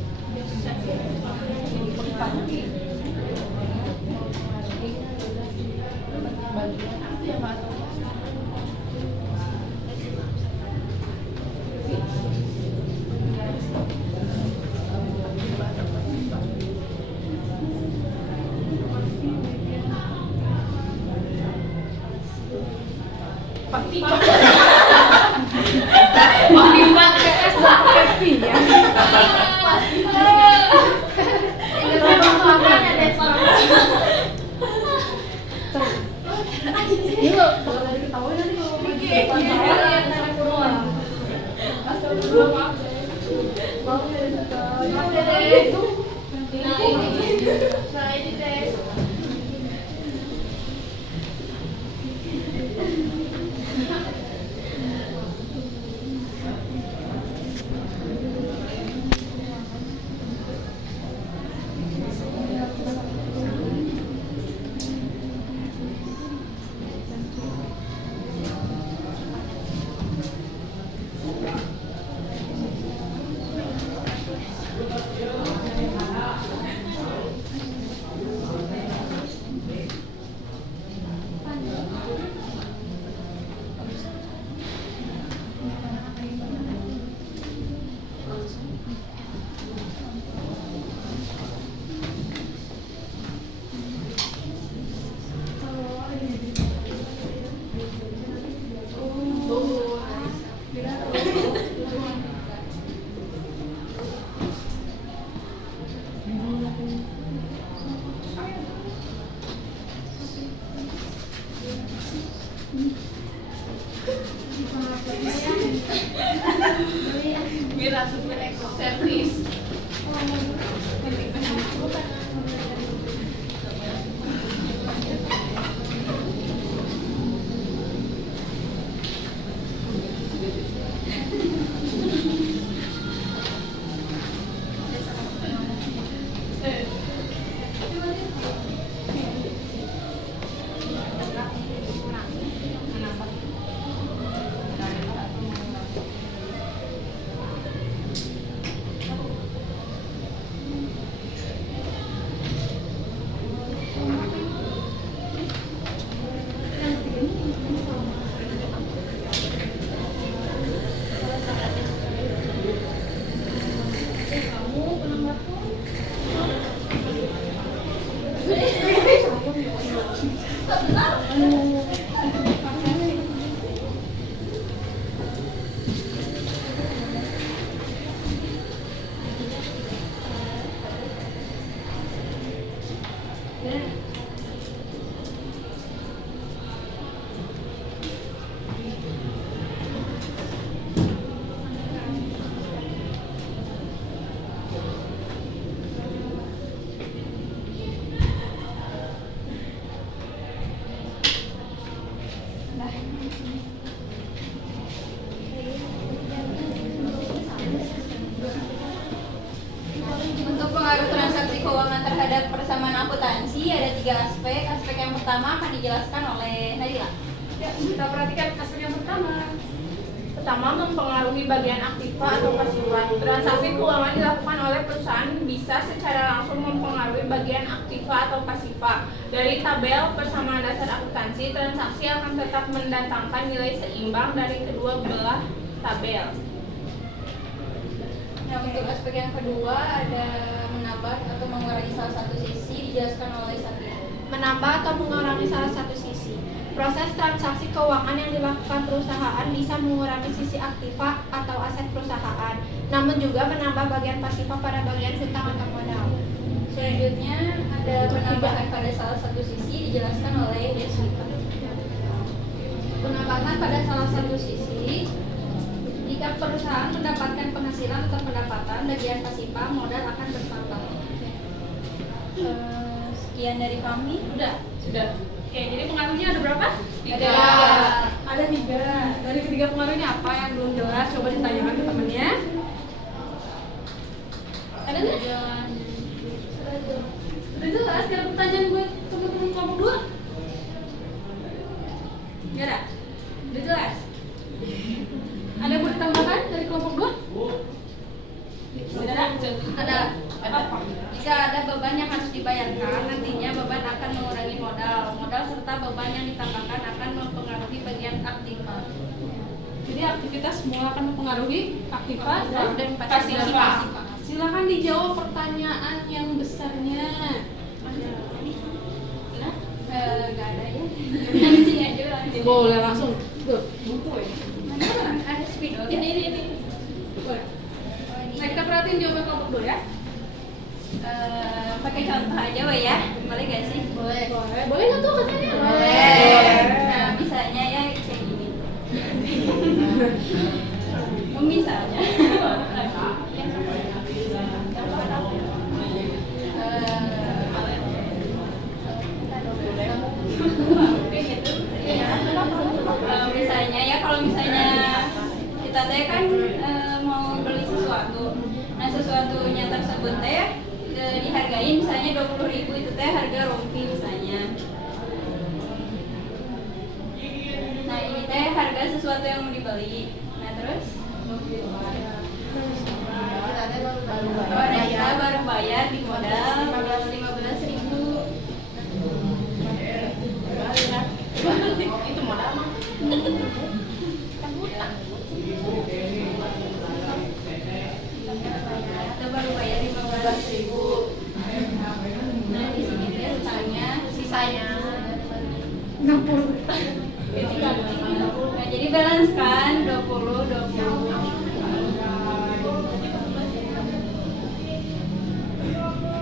Untuk pengaruh transaksi keuangan terhadap persamaan akuntansi ada 3 aspek. Aspek yang pertama akan dijelaskan oleh Nadila. Ya, kita perhatikan aspek yang pertama. Pertama, mempengaruhi bagian aktiva atau pasifa. Transaksi keuangan dilakukan oleh perusahaan bisa secara langsung mempengaruhi bagian aktiva atau pasifa. Dari tabel persamaan dasar akuntansi, transaksi akan tetap mendatangkan nilai seimbang dari kedua belah tabel. Nah, untuk aspek yang kedua ada menambah atau mengurangi salah satu sisi, dijelaskan oleh Satya. Menambah atau mengurangi salah satu sisi. Proses transaksi keuangan yang dilakukan perusahaan bisa mengurangi sisi aktiva atau aset perusahaan, namun juga menambah bagian pasifa pada bagian hutang atau modal. Selanjutnya ada penambahan pada salah satu sisi, dijelaskan oleh Deswita. Penambahan tambahan pada salah satu sisi. Jika perusahaan mendapatkan penghasilan atau pendapatan, bagian pasifah modal akan bertambah. Sekian dari kami. Sudah. Oke, jadi pengaruhnya ada berapa? Ada 3. Dari ketiga pengaruh ini apa yang belum jelas? Coba ditanyakan ke temennya. Ada nggak? Udah jelas. Ada pertanyaan buat teman-teman kelompok 2? Nggak ada? Udah jelas? Ada yang mau ditambahkan dari kelompok 2? Ada. Jika ada beban yang harus dibayarkan, nantinya beban akan mengurangi modal serta beban yang ditambahkan akan mempengaruhi bagian aktiva. Jadi aktivitas semua akan mempengaruhi aktivitas dan pasifah. Silakan dijawab pertanyaan yang besarnya. Nggak ada ya. Di sini aja lah. Boleh langsung. Tuh, buku ya. Ada spidol. Ini. Boleh. Nah, kita perhatiin jawaban kelompok 2 ya. Pakai contoh aja Wei ya, boleh gak sih? Boleh nggak tuh katanya? Boleh. Nah, misalnya ya kayak gini. Misalnya. Misalnya ya, kalau misalnya kita teh kan mau beli sesuatu, nah sesuatunya tersebut teh dihargai misalnya 20.000, itu teh harga rompi misalnya. Nah ini teh harga sesuatu yang mau dibeli. Nah terus kita baru bayar di modal 15.000. Itu modal mah. Kita baru bayar 15.000. Nah di sini teh hutangnya Sisanya 60. nah jadi balance kan 20.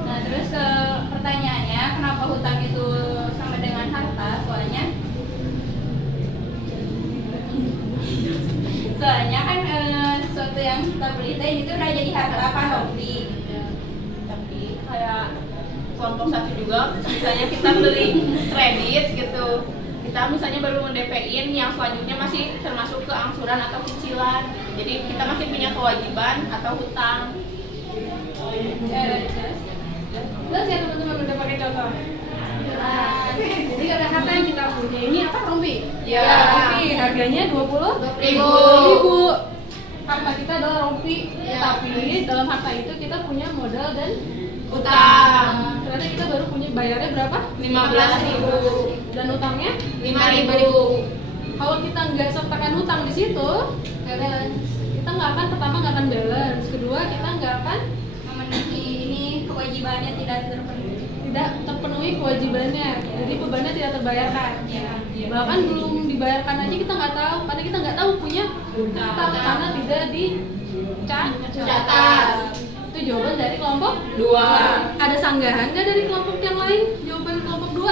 Nah terus ke pertanyaannya, kenapa hutang itu sama dengan harta? Soalnya kan sesuatu yang kita beli teh itu udah jadi harta kan rompi. tapi kayak kelompok 1 juga misalnya kita beli kredit gitu, kita misalnya baru nge-DP-in, yang selanjutnya masih termasuk ke angsuran atau cicilan, jadi kita masih punya kewajiban atau hutang. Terus ya teman-teman udah pakai contoh. Jadi ada harta yang kita punya ini apa rompi? Ya. Rompi harganya 20.000. Harta kita adalah rompi, tapi dalam harta itu kita punya modal dan Utang. Ternyata kita baru punya bayarnya berapa? 15.000. Dan utangnya 5.000. Kalau kita nggak sertakan hutang di situ, kita nggak akan balance. Kedua, kita nggak akan Memenuhi ini kewajibannya tidak terpenuhi. kewajibannya. Jadi bebannya tidak terbayarkan. Bahkan belum dibayarkan aja kita nggak tahu, karena kita nggak tahu punya hutang karena tidak dicatat. Itu jawaban dari kelompok 2. Ada sanggahan nggak dari kelompok yang lain? Jawaban kelompok 2?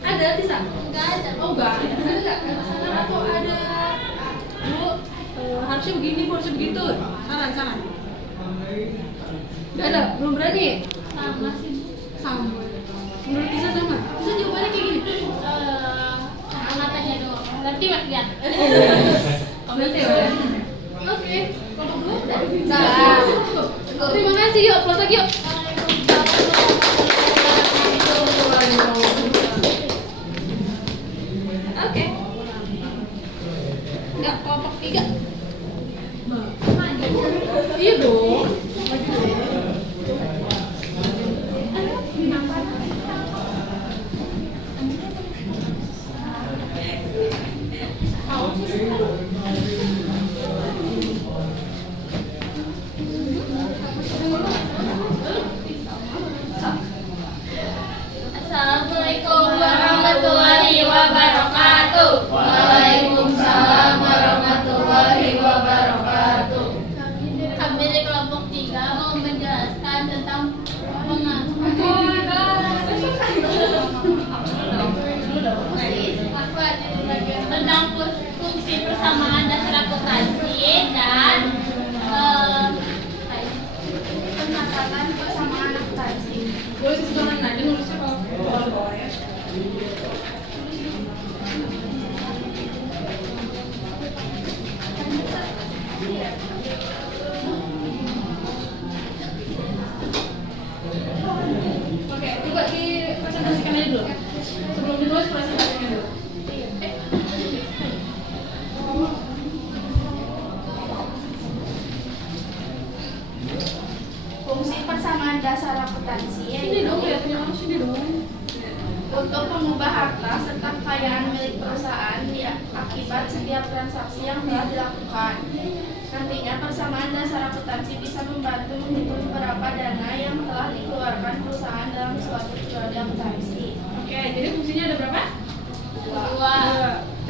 Ada Tisa? Enggak ada. Oh enggak ada. Ada nggak? Ada saran atau ada Bu, harusnya begini, Bu, harusnya begitu. Saran. Nggak ada, belum berani. Sama sih. Sama. Menurut Tisa sama. Tisa jawabannya kayak gini. Sama matanya doang. Nanti lihat. Nanti ya. Oke, kelompok 2 udah. Nah. Terima kasih, yuk, upload lagi yuk. Oke. Enggak, kelompok 3. Iya dong. Maju dong. Assalamualaikum warahmatullahi wabarakatuh. Waalaikumsalam warahmatullahi tentang fungsi persamaan dasar akuntansi dan Penataran persamaan akuntansi. Boleh disebutkan aja nulisnya kalau bawah ya. Oke, coba dipresentasikan aja dulu. Sebelum ditulis presentasikan dulu. Fungsi persamaan dasar akuntansi Ini dong ya, punya kamu sini dong. untuk mengubah harta serta kekayaan milik perusahaan akibat setiap transaksi yang telah dilakukan. Nantinya persamaan dasar akuntansi bisa membantu menghitung berapa dana yang telah dikeluarkan perusahaan dalam suatu periode akuntansi. Oke, jadi fungsinya ada berapa? dua.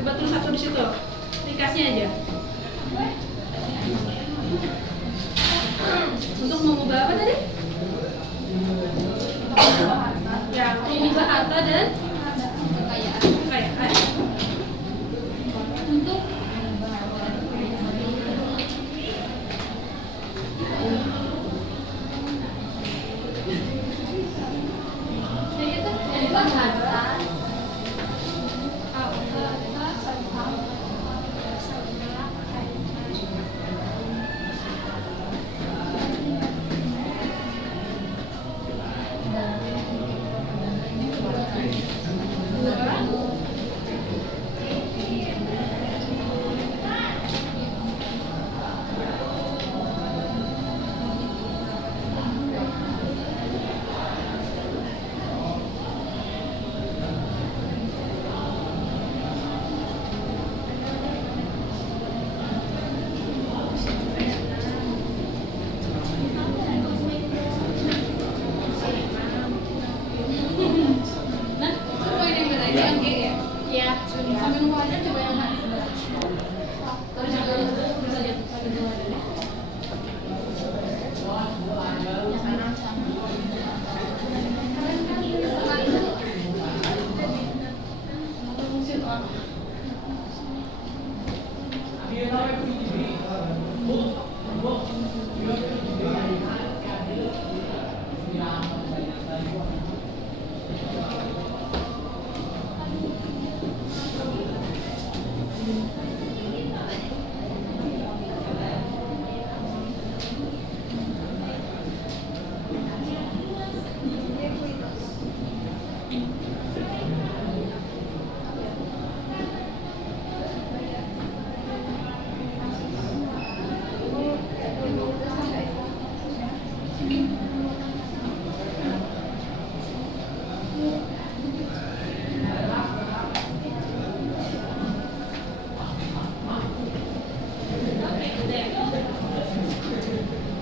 Coba tulis satu di situ. Dikasih aja. Untuk mengubah apa tadi? Ya, mengubah harta dan kekayaan. Untuk Jadi harta nah, coba ini yang beda ini yang G ya. ya. Sampai nunggu aja coba yang H. Terus juga bisa lihat sampai dulu aja deh.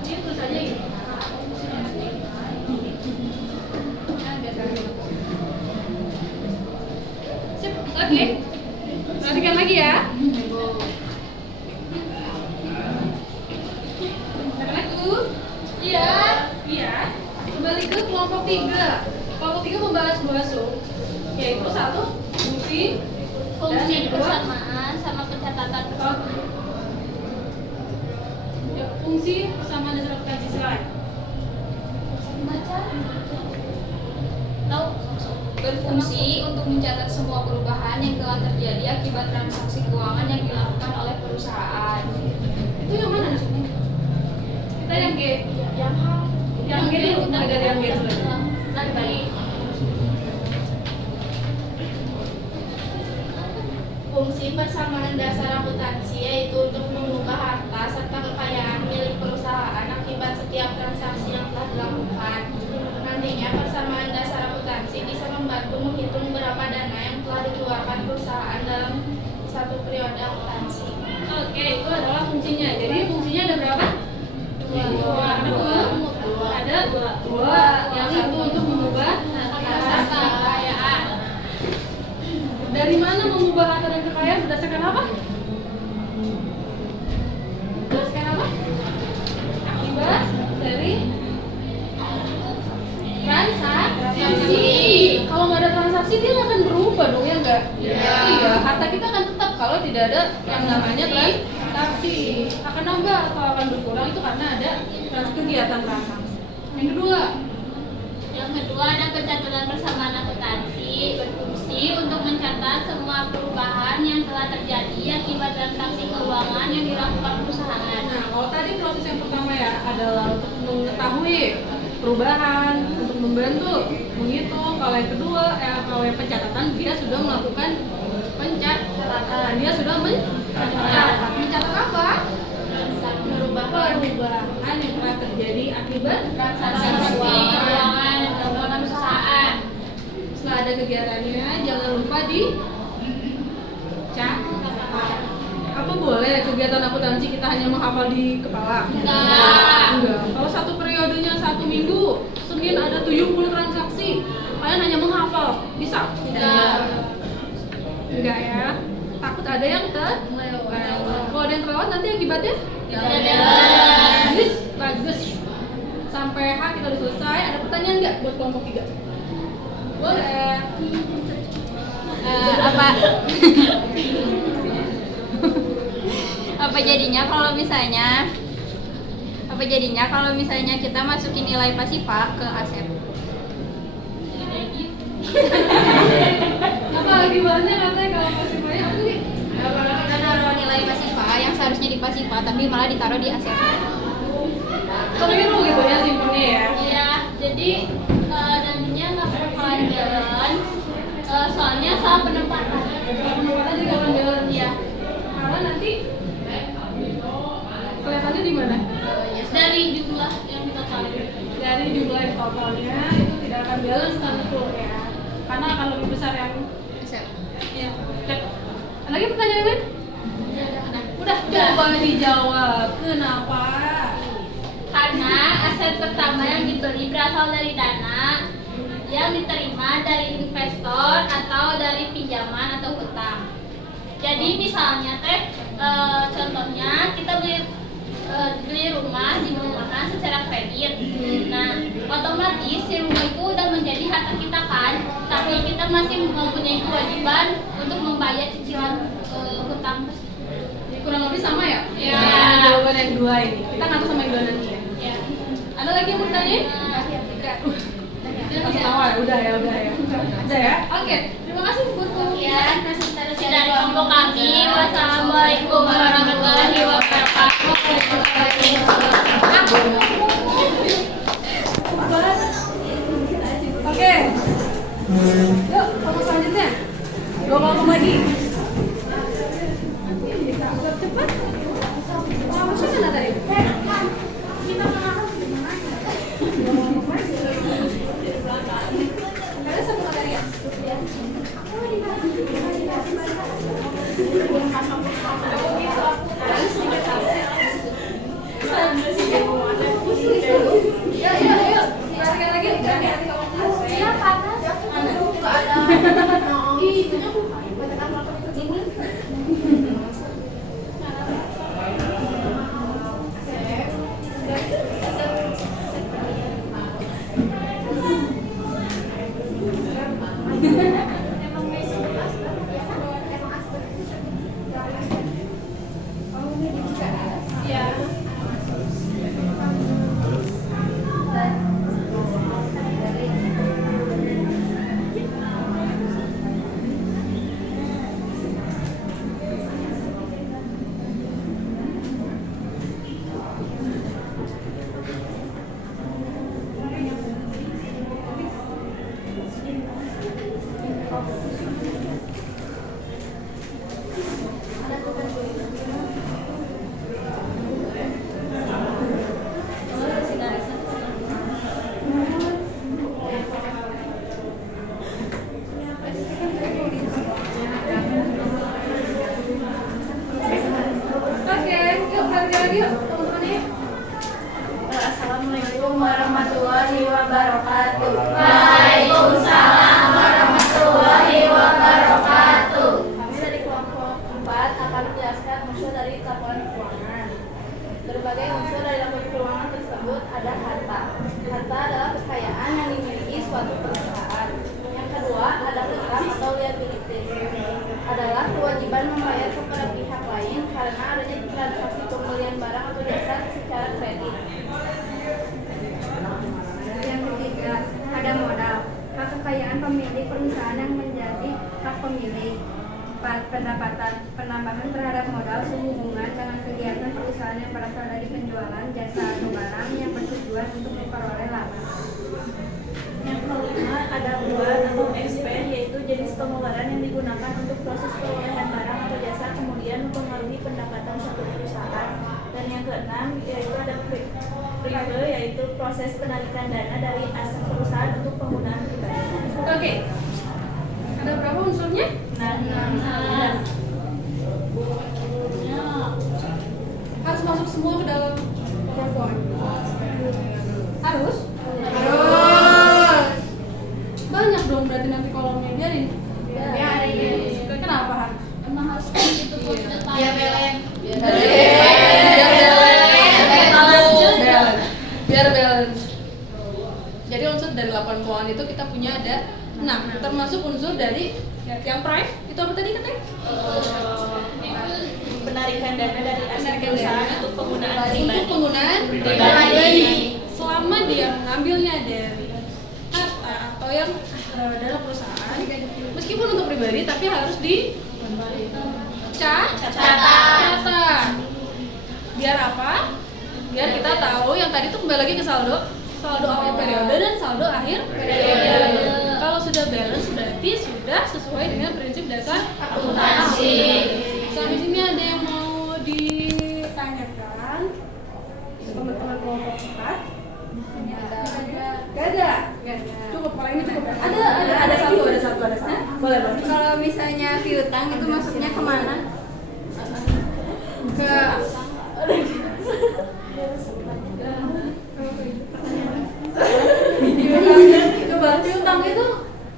Ini terus aja gitu. Sip, oke. Perhatikan lagi ya. Assalamualaikum. Iya. Iya. Kembali ke kelompok 3. Kelompok 3 membahas yaitu satu fungsi Fungsi dan dua persamaan sama pencatatan ya, fungsi persamaan dasar akuntansi selain tahu Berfungsi untuk mencatat semua perubahan yang telah terjadi akibat transaksi keuangan yang dilakukan oleh perusahaan. itu yang mana maksudnya? Kita yang G. Yang G dulu, mulai dari yang G dulu. lagi Fungsi persamaan dasar akuntansi yaitu untuk mengubah harta serta kekayaan milik perusahaan akibat setiap transaksi yang telah dilakukan. Nantinya persamaan dasar akuntansi bisa membantu menghitung berapa dana yang telah dikeluarkan perusahaan dalam satu periode akuntansi. Oke, itu adalah fungsinya. Jadi fungsinya ada berapa? Ada dua. Yang satu untuk mengubah harta dan kekayaan. Dari mana mengubah harta dan kekayaan? Berdasarkan apa? Berdasarkan apa? Akibat dari transaksi. Kalau nggak ada transaksi dia nggak akan berubah dong ya nggak? Iya. Harta kita akan tetap tidak ada yang namanya transaksi. Akan nambah atau akan berkurang itu karena ada kegiatan transaksi. Yang kedua ada pencatatan persamaan akuntansi berfungsi untuk mencatat semua perubahan yang telah terjadi akibat transaksi keuangan yang dilakukan perusahaan. Nah, kalau tadi proses yang pertama ya adalah untuk mengetahui perubahan, untuk membantu menghitung. Kalau yang kedua, kalau yang pencatatan dia sudah melakukan pencatatan. Dia sudah mencatat apa? Perubahan yang telah terjadi akibat transaksi keuangan yang dilakukan perusahaan. Setelah ada kegiatannya, jangan lupa dicatat. Apa boleh kegiatan akuntansi kita hanya menghafal di kepala? Enggak. Kalau satu periodenya 1 minggu, Senin ada 70 transaksi, kalian hanya menghafal, bisa? Enggak ya. Takut ada yang terlewat. Kalau ada yang terlewat nanti akibatnya? Bagus. Sampai H kita udah selesai. Ada pertanyaan nggak buat kelompok 3? Boleh. Apa jadinya kalau misalnya kita masukin nilai pasifa ke aset? Apa gimana katanya kalau pasifanya apa sih? Kita naruh nilai pasifa yang seharusnya di pasifa tapi malah ditaruh di aset. Keliru gitu ya simpennya ya? Iya, jadi nantinya nggak bakalan balance, soalnya salah penempatan. Penempatan juga akan balance. Iya. Karena nanti kelihatannya di mana? Dari jumlah yang kita tahu. Dari jumlah totalnya itu tidak akan balance tentu ya. Karena akan lebih besar yang Aset. ya. Ada lagi pertanyaan lain? Udah, coba dijawab. Kenapa? Karena aset pertama yang dibeli berasal dari dana yang diterima dari investor atau dari pinjaman atau hutang. Jadi misalnya contohnya kita beli rumah di perumahan secara kredit. Nah, otomatis si rumah itu udah menjadi harta kita kan, tapi kita masih mempunyai kewajiban untuk membayar cicilan hutang. Jadi kurang lebih sama ya? Iya. Jawaban yang 2 ini. Kita ngatur sama yang 2 nanti ya. Ya. Ada lagi yang mau ditanya? Pas awal, udah ya. Udah ya? Oke, terima kasih buat kalian. Dari kelompok kami, wassalamualaikum warahmatullahi wabarakatuh. Oke. Yuk, kelompok selanjutnya. 2 kelompok lagi. Cepat. Apa sih mana tadi? Kalian satu materi ya? Yuk. Latihan lagi. Iya, panas. Emang besok kelas berapa ya? Emang asli. 4. Penambahan terhadap modal sehubungan dengan kegiatan perusahaan yang berasal dari penjualan jasa atau barang yang bertujuan untuk memperoleh laba. Yang kelima ada buat atau expense, yaitu jenis pengeluaran yang digunakan untuk proses perolehan barang atau jasa kemudian mempengaruhi pendapatan suatu perusahaan. Dan yang keenam yaitu ada prive, yaitu proses penarikan dana dari aset perusahaan untuk penggunaan pribadi. Oke. Ada berapa unsurnya? Harus masuk semua ke dalam PowerPoint. Harus? Banyak dong berarti nanti kolomnya. Biarin. Kenapa harus? Emang harus gitu bos depan. Biar balance. Jadi unsur dari 8 poin itu kita punya ada 6, termasuk unsur dari yang prive itu apa tadi katanya? Penarikan dana dari aset Penarikan perusahaan dana untuk penggunaan untuk penggunaan Pribadi. selama dia mengambilnya dari harta atau yang dana perusahaan, meskipun untuk pribadi tapi harus catat. Biar apa? Biar kita tahu yang tadi tuh kembali lagi ke saldo awal periode dan saldo akhir periode. Kalau sudah balance berarti sudah sesuai dengan prinsip dasar akuntansi. Sampai sini ada yang mau ditanyakan? Teman-teman kelompok 4? Gak ada. Cukup, kalau ini cukup. Ada satu. Boleh. Kalau misalnya piutang itu maksudnya kemana? Ke coba piutang itu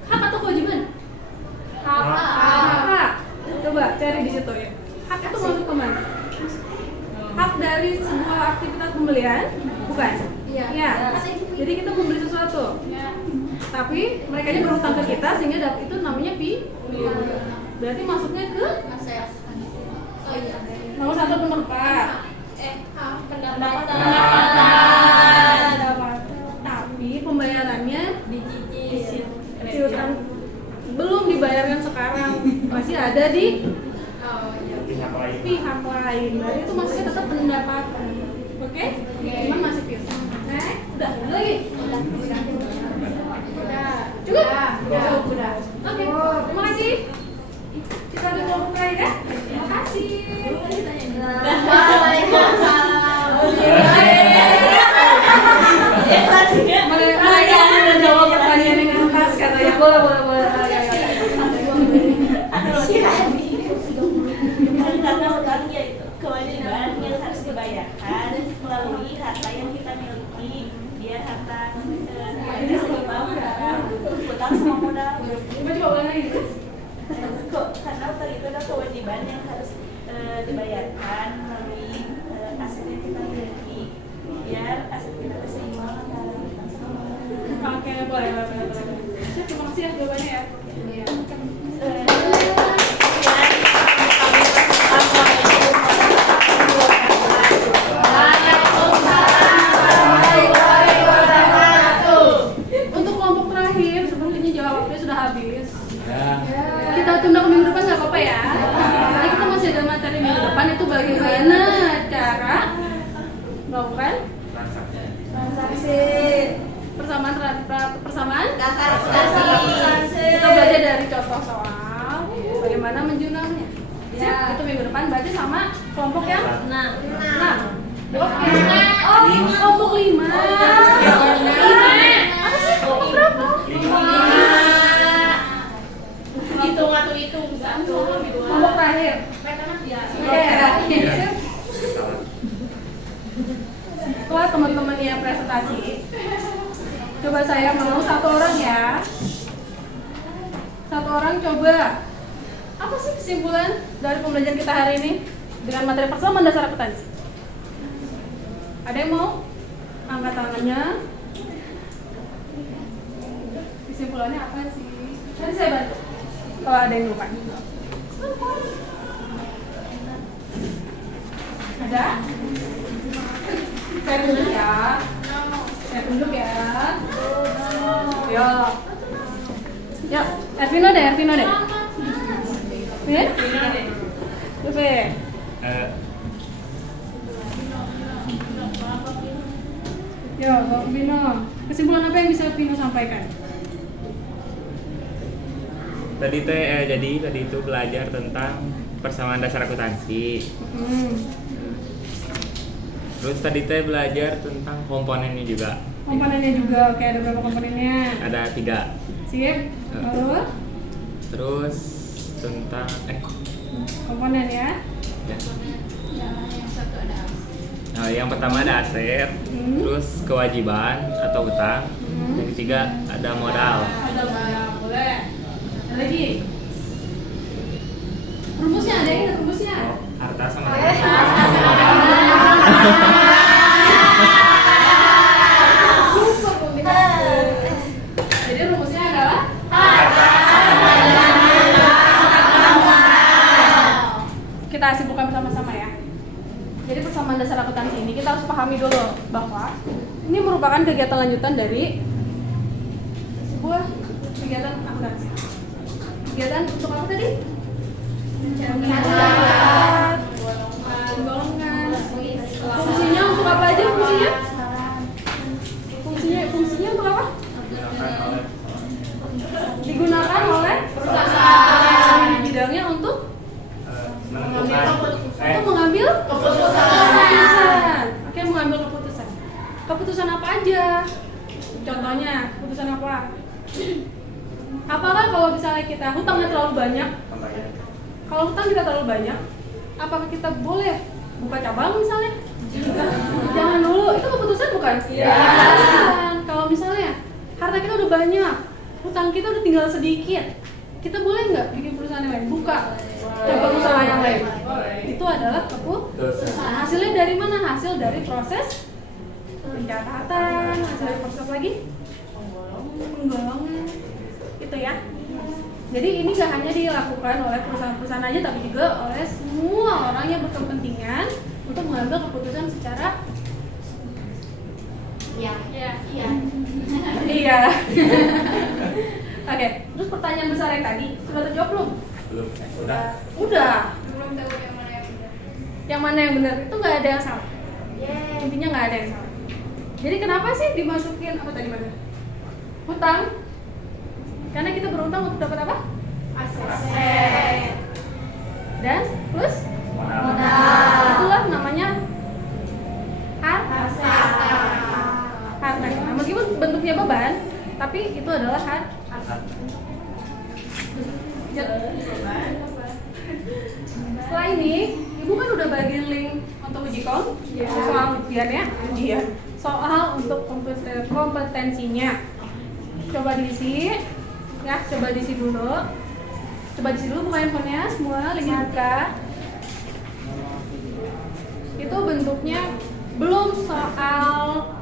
hak atau kewajiban? Hak. Coba cari di situ ya. Hak itu masuk kemana? Hak dari sebuah aktivitas pembelian? Bukan? Iya. Jadi kita membeli sesuatu. Tapi mereka berhutang ke kita sehingga itu namanya berarti masuknya ke nomor 1 atau nomor 4? Pendapatan. Tapi pembayarannya piutang belum dibayarkan sekarang, masih ada di pihak lain. Berarti itu masuknya tetap pendapatan. Oke? Cuman masih piutang. Udah lagi? Cukup? Udah. Oke. Terima kasih. Kita ada kelompok terakhir ya? Terima kasih. Mereka menjawab pertanyaan yang atas katanya. Boleh. Karena utang yaitu kewajiban yang harus dibayarkan melalui harta yang kita miliki, biar harta kita seimbang antara utang sama modal. Karena utang itu adalah kewajiban yang harus dibayarkan melalui aset yang kita miliki, biar aset kita seimbang antara utang sama modal. Oke, boleh. Terima kasih ya jawabannya ya. Untuk kelompok terakhir, sepertinya jawabnya sudah habis. Kita tunda ke minggu depan nggak apa-apa ya. Karena kita masih ada materi minggu depan, itu bagaimana cara melakukan transaksi persamaan dasar akuntansi. Kita belajar dari contoh soal bagaimana menjurnalnya. Ya. Itu minggu depan berarti sama kelompok yang 6. Oke. Kelompok 5. Apa sih kelompok berapa? 5. Hitung. Kelompok terakhir. Setelah teman-teman yang presentasi, coba saya mau satu orang ya. Satu orang coba. Apa sih kesimpulan dari pembelajaran kita hari ini dengan materi persamaan dasar akuntansi? Ada yang mau angkat tangannya? Kesimpulannya apa sih? Nanti saya bantu. Kalau ada yang lupa. Ada? Saya tunjuk ya. Yo. Ervino deh. Lutfi? Lutfi? Ya, Bang Vino. Kesimpulan apa yang bisa Vino sampaikan? Tadi itu belajar tentang persamaan dasar akuntansi. Terus tadi belajar tentang komponennya juga. Komponennya juga, oke, ada berapa komponennya? Ada 3. Sip. Lalu Terus tentang komponen ya. ya. Nah, yang pertama ada aset, terus kewajiban atau hutang. Yang ketiga ada modal. Ada modal, boleh. Ada lagi? Rumusnya ada yang rumusnya? Harta sama Jadi rumusnya adalah kita simpulkan bersama-sama ya. Jadi persamaan dasar akuntansi ini kita harus pahami dulu bahwa ini merupakan kegiatan lanjutan dari sebuah kegiatan akuntansi. Kegiatan untuk apa tadi? Mencatat, golongan. Fungsinya untuk apa aja fungsinya? Fungsinya untuk apa? Digunakan oleh perusahaan di bidangnya untuk mengambil keputusan. Oke, mengambil keputusan. Keputusan apa aja? Contohnya, keputusan apa? Apakah kalau misalnya kita hutangnya terlalu banyak? Kalau hutang kita terlalu banyak, apakah kita boleh buka cabang misalnya? Jangan dulu, itu keputusan bukan? Iya. Kalau misalnya harta kita udah banyak, hutang kita udah tinggal sedikit, kita boleh nggak bikin perusahaan yang lain? Buka cabang usaha yang lain. Itu adalah keputusan. Hasilnya dari mana? Hasil dari proses pencatatan, hasil dari proses lagi penggolongan. Itu ya. Jadi ini gak hanya dilakukan oleh perusahaan-perusahaan aja, tapi juga oleh semua orang yang berkepentingan untuk mengambil keputusan secara iya. Oke, terus pertanyaan besar yang tadi sudah terjawab belum? Belum. Udah. Belum tahu yang mana yang benar. Yang mana yang benar? Itu nggak ada yang salah. Intinya nggak ada yang salah. Jadi kenapa sih dimasukin apa tadi mana? Hutang? Karena kita berhutang untuk dapat apa? Aset. Dan plus modal. Itulah namanya harta. Nah, meskipun bentuknya beban, tapi itu adalah harta. Setelah ini, Ibu kan udah bagiin link untuk uji soal ujian, soal untuk kompetensinya. Coba diisi, ya, coba diisi dulu. Buka handphonenya, semua linknya buka. Itu bentuknya belum soal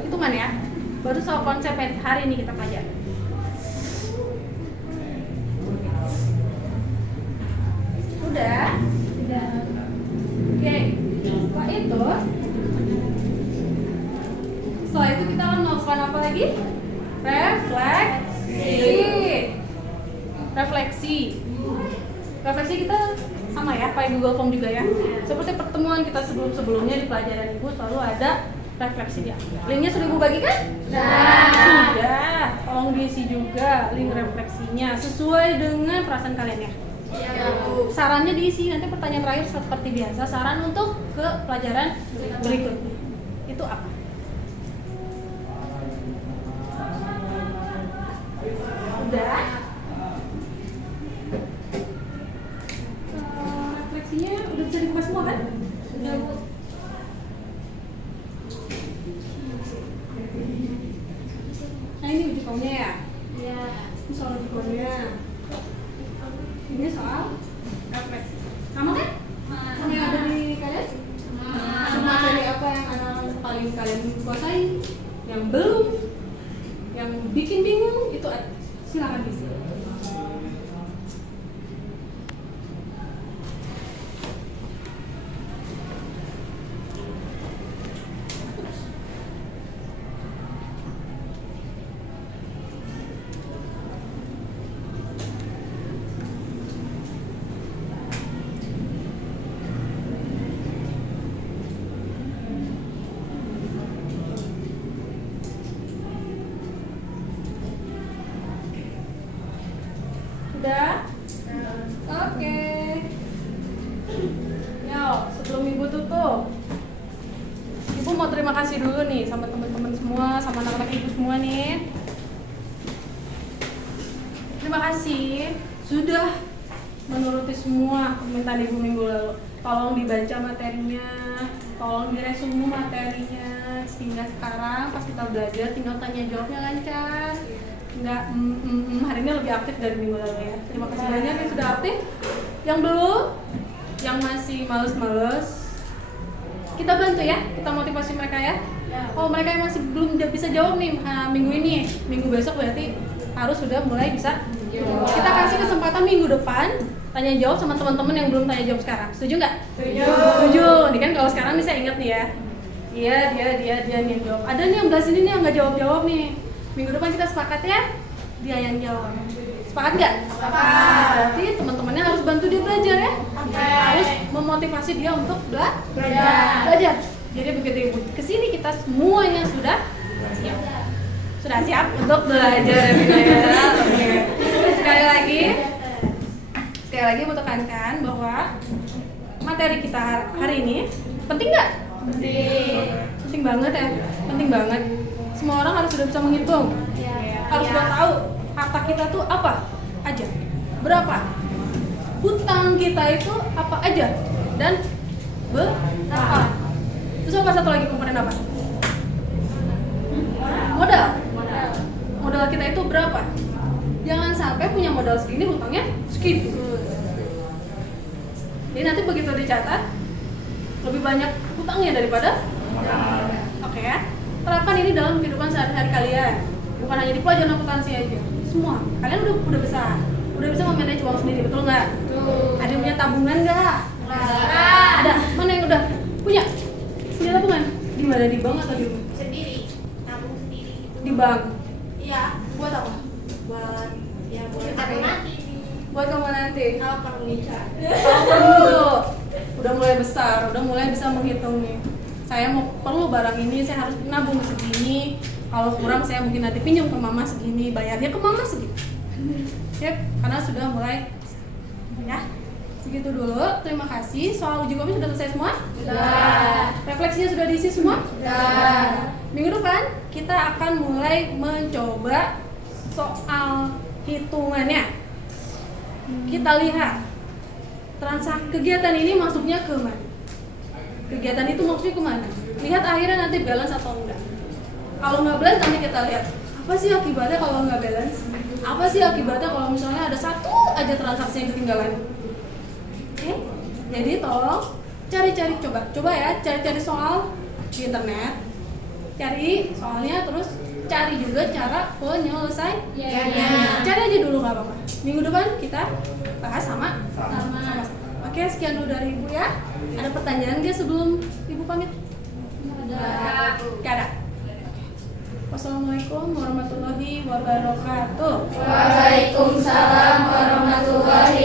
hitungan ya, baru soal konsep hari ini kita pelajari. Udah. Oke. Setelah itu kita akan melakukan apa lagi? Refleksi kita sama ya, pakai Google Form juga ya. Seperti pertemuan kita sebelumnya di pelajaran Ibu selalu ada refleksi dia. Linknya sudah Ibu bagikan? Sudah. Tolong diisi juga link refleksinya sesuai dengan perasaan kalian ya. Sarannya diisi, nanti pertanyaan terakhir seperti biasa, saran untuk ke pelajaran berikutnya. Itu apa? Udah. Refleksinya udah bisa dibuka semua kan? Sudah, Bu. Nah, ini uji komnya ya? Iya. Ini soal uji komnya. Ini soal refleksi. Sama kan? Sama yang ada di kalian? Sama dari apa yang paling kalian kuasai? Yang belum? Yang bikin bingung? Itu silakan diisi. Oke. Yo, sebelum Ibu tutup, Ibu mau terima kasih dulu nih sama teman-teman semua, sama anak-anak Ibu semua nih. Terima kasih sudah menuruti semua permintaan Ibu minggu lalu. Tolong dibaca materinya, tolong diresume materinya, sehingga sekarang pas kita belajar tinggal tanya jawabnya lancar. Enggak, hari ini lebih aktif dari minggu lalu ya. Terima kasih banyak yang sudah aktif. Yang belum, yang masih males-males, kita bantu ya, kita motivasi mereka ya. Oh, mereka yang masih belum bisa jawab nih minggu ini, minggu besok berarti harus sudah mulai bisa. Kita kasih kesempatan minggu depan tanya jawab sama teman-teman yang belum tanya jawab sekarang. Setuju nggak? Setuju. Nih kan kalau sekarang nih saya ingat nih ya. Iya, dia nih yang jawab. Ada nih yang belah sini nih yang nggak jawab nih. Minggu depan kita sepakat ya, dia yang jawab. Sepakat nggak? Sepakat. Berarti teman-temannya harus bantu dia belajar ya. Harus memotivasi dia untuk belajar. Jadi begitu Ibu kesini kita semuanya sudah siap untuk belajar ya. Sekali lagi Ibu tekankan bahwa materi kita hari ini penting nggak? Penting banget ya, penting banget. Semua orang harus sudah bisa menghitung, harus sudah tahu harta kita tuh apa aja, berapa, hutang kita itu apa aja, dan berapa. Terus apa satu lagi komponen apa? Modal kita itu berapa? Jangan sampai punya modal segini, hutangnya segitu. Jadi nanti begitu dicatat lebih banyak hutangnya daripada modal. Oke ya? Terapkan ini dalam kehidupan sehari-hari kalian. Bukan hanya di pelajaran akuntansi aja. Semua. Kalian udah besar. Udah bisa memanage uang sendiri, betul nggak? Ada yang punya tabungan nggak? Ada. Mana yang udah punya? Punya tabungan? Di mana? Di bank atau di rumah? Sendiri, tabung sendiri. Di bank. Iya. Buat apa? Buat Hari. nanti. Buat kamu nanti. Kalau perlu nikah. Kalau perlu. Udah mulai besar, udah mulai bisa menghitung nih. Saya mau perlu barang ini, saya harus nabung segini. Kalau kurang saya mungkin nanti pinjam ke mama segini, bayarnya ke mama segini. Ya, karena sudah mulai ya. Segitu dulu. Terima kasih. Soal uji komisi sudah selesai semua? Sudah. Refleksinya sudah diisi semua? Sudah. Minggu depan kita akan mulai mencoba soal hitungannya. Kita lihat transaksi kegiatan ini masuknya ke mana? Kegiatan itu maksudnya kemana? Lihat akhirnya nanti balance atau enggak. Kalau nggak balance nanti kita lihat apa sih akibatnya kalau nggak balance? Apa sih akibatnya kalau misalnya ada satu aja transaksi yang ketinggalan? Oke? Jadi tolong cari-cari, coba ya, cari-cari soal di internet, cari soalnya, terus cari juga cara penyelesaiannya. Cari aja dulu nggak apa-apa. Minggu depan kita bahas sama. Oke, sekian dulu dari Ibu ya. Ada pertanyaan nggak sebelum Ibu pamit? Nggak ada. Wassalamualaikum warahmatullahi wabarakatuh. Waalaikumsalam warahmatullahi